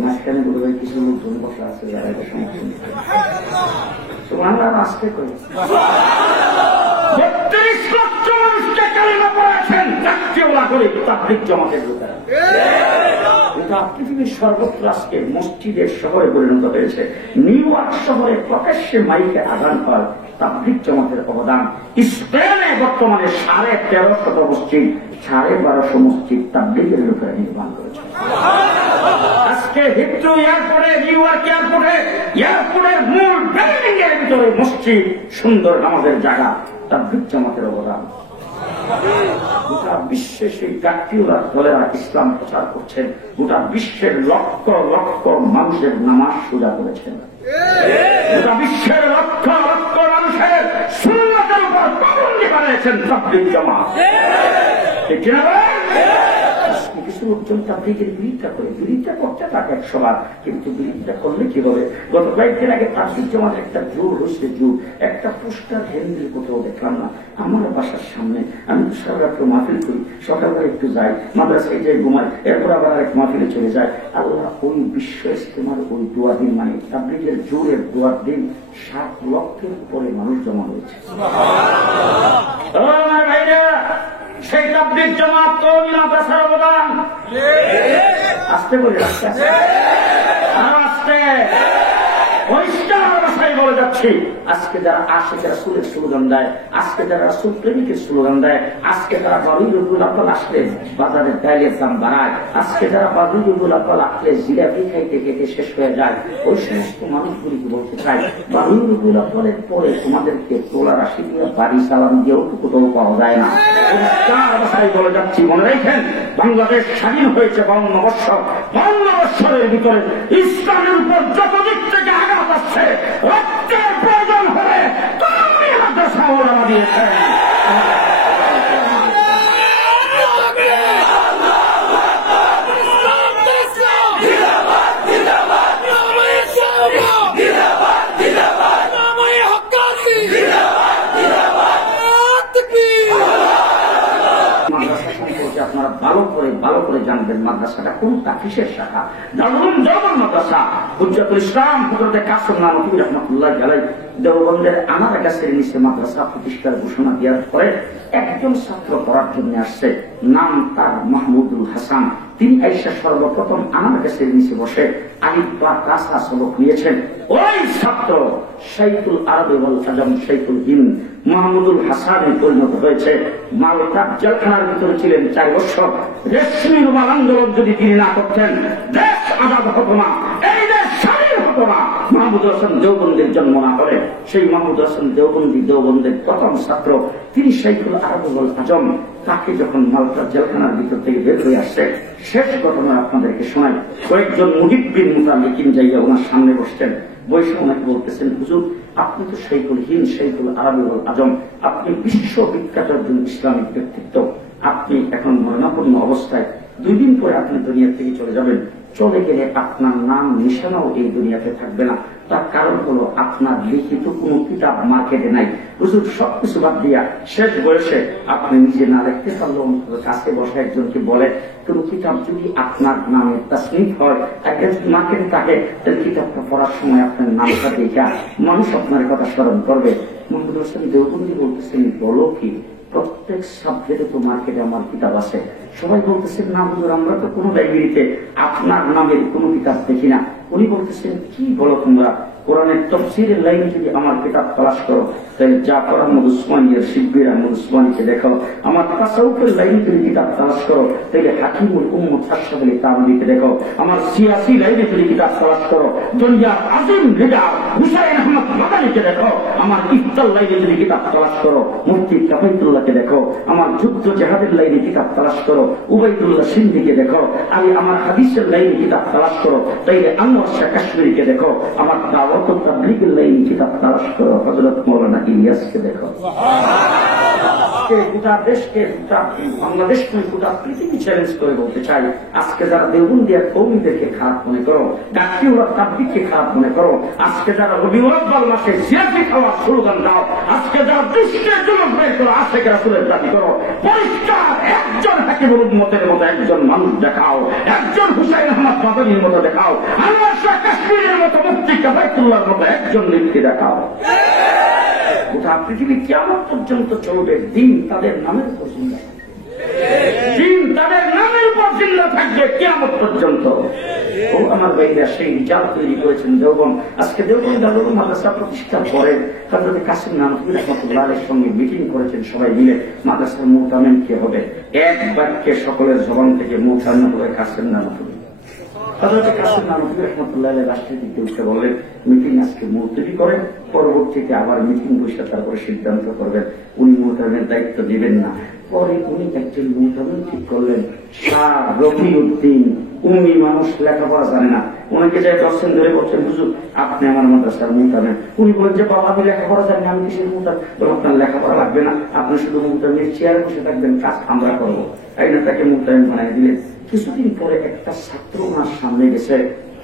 মাঝখানে বলে ভাই কিছু লোকজন বসা আছে যারা এটা সমর্থন করে। আমরা আজকে করি 32 লক্ষ মানুষকে কালিমা পড়াচ্ছেন জাতীয়লা করে তাবলিগ জামাতের লোকেরা। এটা পৃথিবীর সর্বত্র আজকে মসজিদের শহরে পরিণত হয়েছে। নিউ ইয়র্ক শহরে প্রকাশ্যে মাইকে আদান হয় তাবলিগ জামাতের অবদান। স্পেনে বর্তমানে 1350 মসজিদ, 1250 মসজিদ তাবলিগের লোকেরা নির্মাণ করেছে। আজকে হিথ্রো এয়ারপোর্টে, নিউ ইয়র্ক এয়ারপোর্টে, এয়ারপোর্টের মূল বিল্ডিং এর ভিতরে মসজিদ, সুন্দর নামাজের জায়গা, তাবলিগ জামাতের অবদান। গোটা বিশ্বে সেই জাতীয়রা দলেরা ইসলাম প্রচার করছেন, গোটা বিশ্বের লক্ষ লক্ষ মানুষের নামাজ সোজা করেছেন, গোটা বিশ্বের লক্ষ লক্ষ মানুষের সুন্নতের উপর পাবন্দি বানিয়েছেন তাবলিগ জামাত। ঠিক কিনা? কিছু লোকজন তাবলীগের বিরোধিতা করে, বিরোধিতা করতে থাকে 100 বার, কিন্তু বিরোধিতা করলে কি হবে? গত কয়েকদিন আগে তাবলীগ জামাতের একটা জোর হয়েছে, জোর একটা পোস্টার হ্যান্ডেল কোথাও দেখলাম না আমার বাসার সামনে। আমি তো সারারাত্র মাহফিল করি, সকালবেলা একটু যাই, মাদ্রাসায় যাই, ঘুমাই, এরপর আবার আরেক মাহফিলে চলে যায়। আল্লাহ ওই বিশ্ব ইস্তেমার ওই দোয়া দিন, মানে তাবলীগের জোরের দোয়ার দিন 7 লক্ষের উপরে মানুষ জমা হয়েছে। সেই তাবলীগ জামাত তো মাদ্রাসার অবদান। আসতে বলে আসতে আসতে পরিষ্কার ভাষায় বলে যাচ্ছি, আজকে যারা আশিক রাসূলের স্লোগান দেয়, আজকে যারা রাসূল প্রেমিকের স্লোগান দেয়, আজকে যারা বারুইরুল আকাল আসলে বাজারের ডাইলের দাম বাড়ায়, আজকে যারা বারুইরুল আকাল আসলে জিলাপি খাইতে খেতে শেষ হয়ে যায়, ওই সমস্ত মানুষগুলিকে বলতে চাই, বারুইরুল আকালের পরে তোমাদেরকে তোলা রাশি দিয়ে বাড়ি সালাম দিয়েও কোথাও পাওয়া যায় না। পরিষ্কার ভাষায় বলে যাচ্ছি, মনে রাখেন, বাংলাদেশ স্বাধীন হয়েছে 52 বৎসর। 52 বৎসরের ভিতরে ইসলামের উপর যত দিক থেকে আঘাত আসছে, রক্তের প্রয়োজন হলে তুমি মাদ্রাসা ওলামা দিয়েছেন। আপনারা ভালো করে জানবেন মাদ্রাসাটা কোনটা, কিসের শাখা। দারুল দেওবন্দ মাদ্রাসা হুজ্জাতুল ইসলাম হযরত কাসেম নানভী রাহমাতুল্লাহ আলাইহি দেওবন্দের আনারা গাছের নিচে মাদ্রাসা প্রতিষ্ঠার ঘোষণা দেওয়ার পরে একজন ছাত্র পড়ার জন্য আসছে, নাম তার মাহমুদুল হাসান। তিনি আইসা সর্বপ্রথম আনারা গাছের নিচে বসে আলিফ বা তাসা সবক নিয়েছেন। ওই ছাত্র শাইখুল আরবি ওয়াল আজম শাইখুল হিন্দ মাহমুদুল হাসানে পরিণত হয়েছে। মালটা জেলখানার ভিতরে ছিলেন 4 বছর। রেশমি রুমাল আন্দোলন যদি তিনি না করতেন, দেশ আজাদ হতো না, এই দেশ স্বাধীন হতো না। মাহমুদ হাসান দেওবন্দের জন্ম না হলে, সেই মাহমুদ হাসান দেওবন্দের প্রথম ছাত্র, তিনি শাইখুল আরবি ওয়াল আজম। তাকে যখন মালটা জেলখানার ভিতর থেকে বের হয়ে আসছে, শেষ ঘটনা আপনাদেরকে শোনাই। কয়েকজন মুহিব্বিন মুতাল্লিকিন যাইয়া ওনার সামনে বসছেন, বৈশা ওনাকে বলতেছেন, হুজুর আপনি তো শাইখুল হিন্দ শাইখুল আরবি ওয়াল আজম, আপনি বিশ্ববিখ্যাত একজন ইসলামিক ব্যক্তিত্ব, আপনি এখন মরণাপন্ন অবস্থায়, 2 দিন পরে আপনি দুনিয়া থেকে চলে যাবেন। চলে গেলে আপনার নাম নিশানাও এই দুনিয়াতে থাকবে না। তার কারণ হলো আপনার লিখিত কোনো কিতাব মার্কেটে নাই। হুজুর সবকিছু বাদ দিয়া শেষ বয়সে আপনি নিজে না লিখতে পারলেও কাছে বসে একজনকে বলে, কোন কিতাব যদি আপনার নামে তাসনিফ হয়, মার্কেটে থাকে, তাহলে কিতাবটা পড়ার সময় আপনার নামটা দেখা মানুষ আপনার কথা স্মরণ করবে। মাহমুদ হাসান দেওবন্দি বলতেছেন, বলো কি, প্রত্যেক সাবজেক্টে তো মার্কেটে আমার কিতাব আছে। সবাই বলতেছেন, না হুজুর আমরা তো কোনো লাইব্রেরিতে আপনার নামের কোনো কিতাব দেখি না। উনি বলতেছেন, কি বলো তোমরা, কোরআনের তাফসীরের লাইনে যদি আমার কিতাব তালাশ করো, তাহলে জাফর আহমদ উসমানীর শিব্বির আহমদ উসমানীকে দেখো। আমার তাসাউফের লাইনে যদি কিতাব তালাশ করো, তাহলে হাকিমুল উম্মত আশরাফ আলী তানভীকে দেখো। আমার সিয়াসি লাইনে যদি কিতাব তালাশ করো, দুনিয়ার আজিম লিডার হুসাইন আহমদ মাদানীকে দেখো। আমার ইফতার লাইনে যদি কিতাব তালাশ করো, মুফতি কাফাইতুল্লাহকে দেখো। আমার যুদ্ধ জেহাদের লাইনে কিতাব তালাশ করো, উবাইদুল্লাহ সিন্ধিকে দেখো। আমি আমার হাদিসের লাইনে কিতাব তালাশ করো, তাইলে আনোয়ার শাহ কাশ্মীরিকে দেখো। আমার দাওয়াত ও তাবলীগের লাইনে কিতাব তালাশ করো, হযরত মাওলানা ইলিয়াসকে দেখো। গোটা দেশকে, গোটা বাংলাদেশকে, গোটা পৃথিবী চ্যালেঞ্জ করে বলতে চাই, আজকে যারা দেওবন্দিয়া কওমিদেরকে খারাপ মনে করো, ডাকিউরা তাবলীগকে খারাপ মনে করো, আজকে যারা রবিউল আউয়াল মাসে জিয়ারতি খাওয়ার স্লোগান দাও, আজকে যারা দুষ্টের জন্য বের করো, আশিক রাসূলের দাবি করো, পরিষ্কার একজন হাকিমুল উম্মতের মতো একজন মানুষ দেখাও, একজন হুসাইন আহমদ মাদানীর মতো দেখাও, আনোয়ার শাহ কাশ্মীরের মতো, মুফতি কাফাইতুল্লাহর মতো একজন ব্যক্তি দেখাও। গোটা পৃথিবী কিয়ামত পর্যন্ত চলবে, দিন তাদের নামের উপর জিন্দা থাকবে, দিন তাদের নামের উপর জিন্দা থাকবে কিয়ামত পর্যন্ত। ও আমার ভাইরা, সেই রিজাল্ট তৈরি করেছেন দেওবন্দ। আজকে দেওবন্দ দারুল মাদ্রাসা প্রতিষ্ঠা করেন, হযরত কাসেম নানভী রাহমাতুল্লাহ আলাইহির সঙ্গে মিটিং করেছেন সবাই মিলে, মাদ্রাসার মুতামিম কে হবে। এক বাক্যে সকলের জবান থেকে মুতামিম হবে কাসেম নানভী। হযরত কাসেম নানভী রাহমাতুল্লাহ আলাইহি রাষ্ট্রের দিকে উঠে বললেন, মিটিং আজকে মুলতবি করেন, পরবর্তীতে আবার মিটিং বসে তারপরে সিদ্ধান্ত করবেন। উনি মুতামিমের দায়িত্ব দিবেন না। পরে উনি একজন মুহতামিম ঠিক করলেন, শাহ রফিউদ্দিন। উনি মানুষ লেখাপড়া জানে না, ওনাকে যাই দর্শন ধরে বলছেন, হুজুর আপনি আমার মাদ্রাসার মুহতামিম। উনি বলেন যে বাবা আমি লেখাপড়া জানি না, আমি কিসের মুহতামিম? আপনার লেখাপড়া লাগবে না, আপনি শুধু মুহতামিমের চেয়ারে বসে থাকবেন, কাজ আমরা করবো। তাই না, তাকে মুহতামিম বানিয়ে দিলেন। কিছুদিন পরে একটা ছাত্র ওনার সামনে গেছে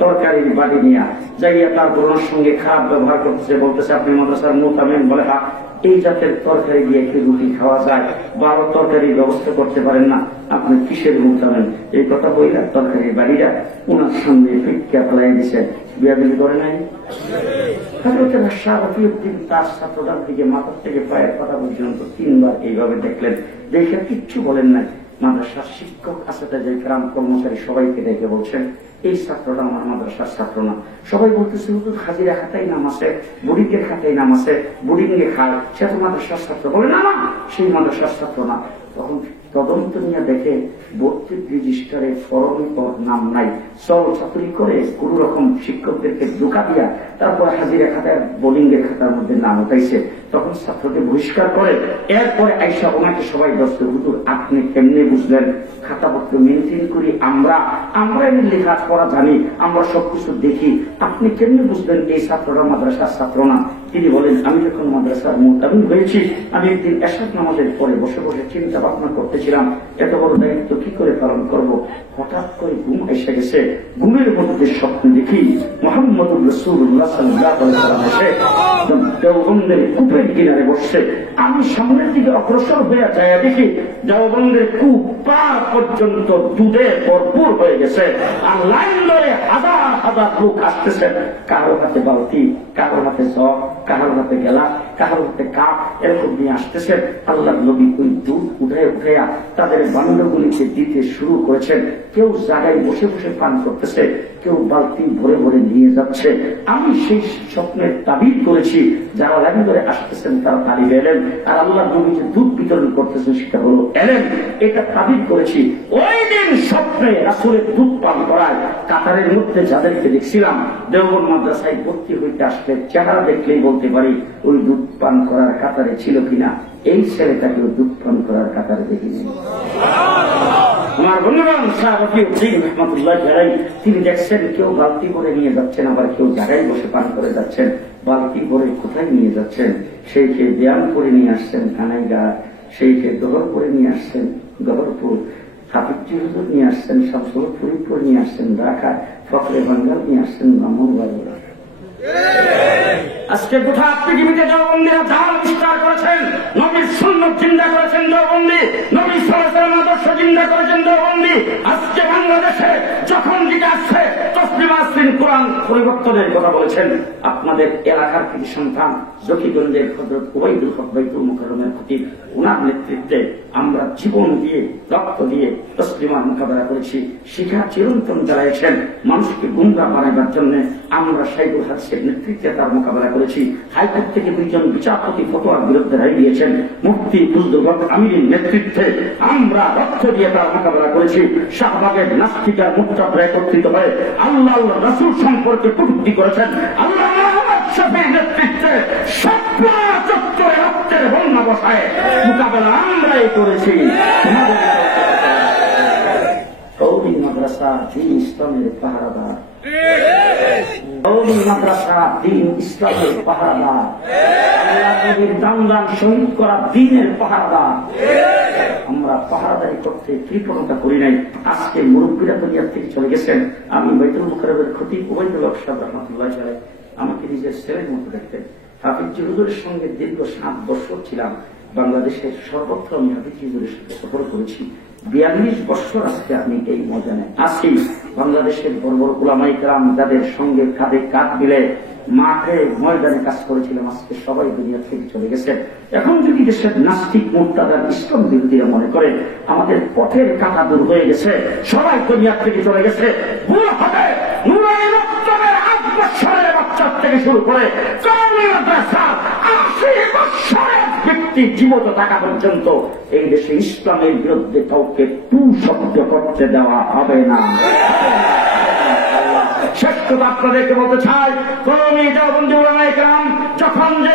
তরকারির বাড়ি নিয়ে, যাইয়া তার ওনার সঙ্গে খারাপ ব্যবহার করতেছে, বলতেছে আপনি মাদ্রাসার মুহতামিম। বলে হ্যাঁ, এই জাতের তরকারি দিয়ে কি রুটি খাওয়া যায়? 12 তরকারির ব্যবস্থা করতে পারেন না, আপনি কিসের মুহতামিম? এই কথা বইলা তরকারির বাড়িরা ওনার সামনে ফিটকা ফেলাই দিচ্ছেন। বিয়াবিলি করে নাই? শাহ রফিউদ্দিন তার ছাত্রদের দিকে মাথার থেকে পায়ের কথা পর্যন্ত 3 বার এইভাবে দেখলেন, দেখে কিচ্ছু বলেন নাই। মাদ্রাসার শিক্ষক আসতে যে গ্রাম কর্মচারী সবাইকে ডেকে বলছেন, এই ছাত্রটা আমার মাদ্রাসার ছাত্র না। সবাই বলতেছে হুজুর হাজিরা খাতাই নাম আছে, বোর্ডিং এর খাতাই নাম আছে, বোর্ডিং এ খায়, সে তো মাদ্রাসার ছাত্র। বলে না না, সেই মাদ্রাসার ছাত্র না। তখন তদন্ত নিয়ে দেখে 32 রেজিস্টারে ফরমে নাম নাই, চল চাকরি করে কোন রকম শিক্ষকদেরকে ধোঁকা দিয়া তারপরে হাজিরা খাতায় বোর্ডিং এর খাতার মধ্যে নাম উঠাইছে। তখন ছাত্রকে বহিষ্কার করে, এরপরে আইসা ওনাকে সবাই দর্শক, হুজুর আপনি কেমনে বুঝলেন? খাতাপত্র মেনটেন করি আমরা, আমরা এমনি লেখা পড়া জানি, আমরা সবকিছু দেখি, আপনি কেমনে বুঝলেন এই ছাত্ররা মাদ্রাসার ছাত্র না? তিনি বলেন, আমি যখন মাদ্রাসার মুহতামিম হয়েছি, আমি একদিন এশার নামাজের পরে বসে বসে চিন্তা ভাবনা করতেছিলাম এত বড় দায়িত্ব কি করে পালন করব। হঠাৎ করে ঘুম এসে গেছে, ঘুমের মধ্যে স্বপ্ন দেখি মুহাম্মদুর রাসূলুল্লাহ সাল্লাল্লাহু আলাইহি ওয়াসাল্লাম এসে দেওবন্দের কূপের কিনারে বসছে। আমি সামনের দিকে অগ্রসর হয়ে যায় দেখি দেওবন্দের কূপ পার পর্যন্ত দুধে ভরপুর হয়ে গেছে, আর লাইন ধরে হাজার হাজার লোক আসতেছে, কারো হাতে বালতি, কারো হাতে জগ, কারোর হাতে গেলা, কারোর হাতে কাপ, এরকম নিয়ে আসতেছে। আল্লাহর নবী ওই দুধ উঠাইয়া তাদের বান্ডগুলিকে দিতে শুরু করেছেন। কেউ জায়গায় বসে বসে পান করতেছে, কেউ বালতি ভরে ভরে নিয়ে যাচ্ছে। আমি সেই স্বপ্নের তাবির করেছি, যারা লাইন ধরে আসতেছেন তারা তালিবে এলেন, আর আল্লাহর নবী যে দুধ বিতরণ করতেছেন সেটা হলো এলেন। এটা তাবির করেছি। ওই দিন স্বপ্নে রাসূলের দুধ পান করায় কাতারের মধ্যে যাদেরকে দেখছিলাম, দেওবন্দ মাদ্রাসায় ভর্তি হইতে আসলে চেহারা দেখলেই বলতে পারি ওই দুধ পান করার কাতারে ছিল কিনা। এই ছেলেটাকে দুধ পান করার কাতারে দেখিনি। আমার বন্ধুগণ, শাহ রফিউদ্দিন রহমাতুল্লাহ আলাইহি তিনি দেখছেন কেউ বালতি করে নিয়ে যাচ্ছেন, আবার কেউ জায়গায় বসে পান করে যাচ্ছেন। বালতি করে কোথায় নিয়ে যাচ্ছেন? সেইকে ব্যায়াম করে নিয়ে আসছেন কানাইগা, সেইকে দহর করে নিয়ে আসছেন গহরপুর, হাফিজ হুজুর নিয়ে আসছেন শামসুল ফরিদপুর নিয়ে আসছেন ঢাকা, ফখরে বাঙ্গাল নিয়ে আসছেন ব্রাহ্মণবাড়ি। আজকে গোটা পৃথিবীতে দেওবন্দিরা জাল বিস্তার করেছেন, নবীর সুন্নাত জিন্দা করেছেন দেওবন্দি, নবী সাল্লাল্লাহু আলাইহি ওয়াসাল্লাম আদর্শ জিন্দা করেছেন দেওবন্দি। আজকে বাংলাদেশে যখন দিকে আসছে তসলিমা নাসরিন কোরআন পরিবর্তনের কথা বলেছেন। আপনাদের এলাকার কিছু সন্তান জকিগঞ্জের হযরত উবাইদুল হক বাইতুল মুকাররমের খতিব, ওনার নেতৃত্বে আমরা জীবন দিয়ে রক্ত দিয়ে তসলিমার মোকাবেলা করেছি। শিক্ষা চিরন্তন চালাইছেন মানুষকে গুমরা বানাবার জন্য। আমরা সাইদুল হাদিসের নেতৃত্বে তার মোকাবেলা করেছি। হাইকোর্ট থেকে 2 জন বিচারপতি ফতোয়ার বিরুদ্ধে রায় দিয়েছেন। মুফতি ফজলুল হক আমিরের নেতৃত্বে আমরা রক্ত দিয়ে তার মোকাবেলা করেছি। শাহবাগের নাস্তিকার মুক্তাবরা একত্রিত হয়ে আল্লাহ রাসূল সম্পর্কে কটূক্তি করেছেন। আল্লাহ মুহাম্মদ শফির নেতৃত্বে চত্বরে রক্তের বন্যা বসায় মোকাবেলা আমরাই করেছি। কওমি মাদ্রাসা দিন ইসলামের পাহারাদার, কওমি মাদ্রাসা দিন ইসলামের পাহারাদার, আল্লাহ নবীর দান দান শহীদ করা দিনের পাহারাদার। আমরা পাহারাদারি করতে কৃপণতা করি নাই। আজকে মুরব্বীরা দুনিয়া থেকে চলে গেছেন। আমি বাইতুল মুকাররমের খতিব উবাইদুল হক সাহেব রাহমাতুল্লাহ আলাইহি আমাকে নিজের ছেলের মতো দেখতেন। হাফিজ হুজুরের সঙ্গে দীর্ঘ 7 বছর ছিলাম। বাংলাদেশের সর্বত্র আমি হাফিজ হুজুরের সাথে সফর করেছি। 42 বছর আজকে আমি এই ময়দানে আছি। বাংলাদেশের বড় বড় উলামায়ে কেরাম যাদের সঙ্গে কাঁধে কাঁধ মিলে মাঠে ময়দানে কাজ করেছিলাম, আজকে সবাই দুনিয়া থেকে চলে গেছে। এখন যদি দেশের নাস্তিক মুরতাদার ইসলাম বিরোধীরা মনে করে আমাদের পথের কাঁটা দূর হয়ে গেছে, সবাই দুনিয়া থেকে চলে গেছে, ভুল হবে। নুরানি রক্তমের 8 বছরের বাচ্চা থেকে শুরু করে 80 বছরের ব্যক্তি জীবিত থাকা পর্যন্ত এই দেশে ইসলামের বিরুদ্ধে কাউকে টু শব্দ করতে দেওয়া হবে না। শেষ কথা আপনাদেরকে বলতে চাই, কওমি দেওবন্দি উলামায়ে কেরাম যখন যে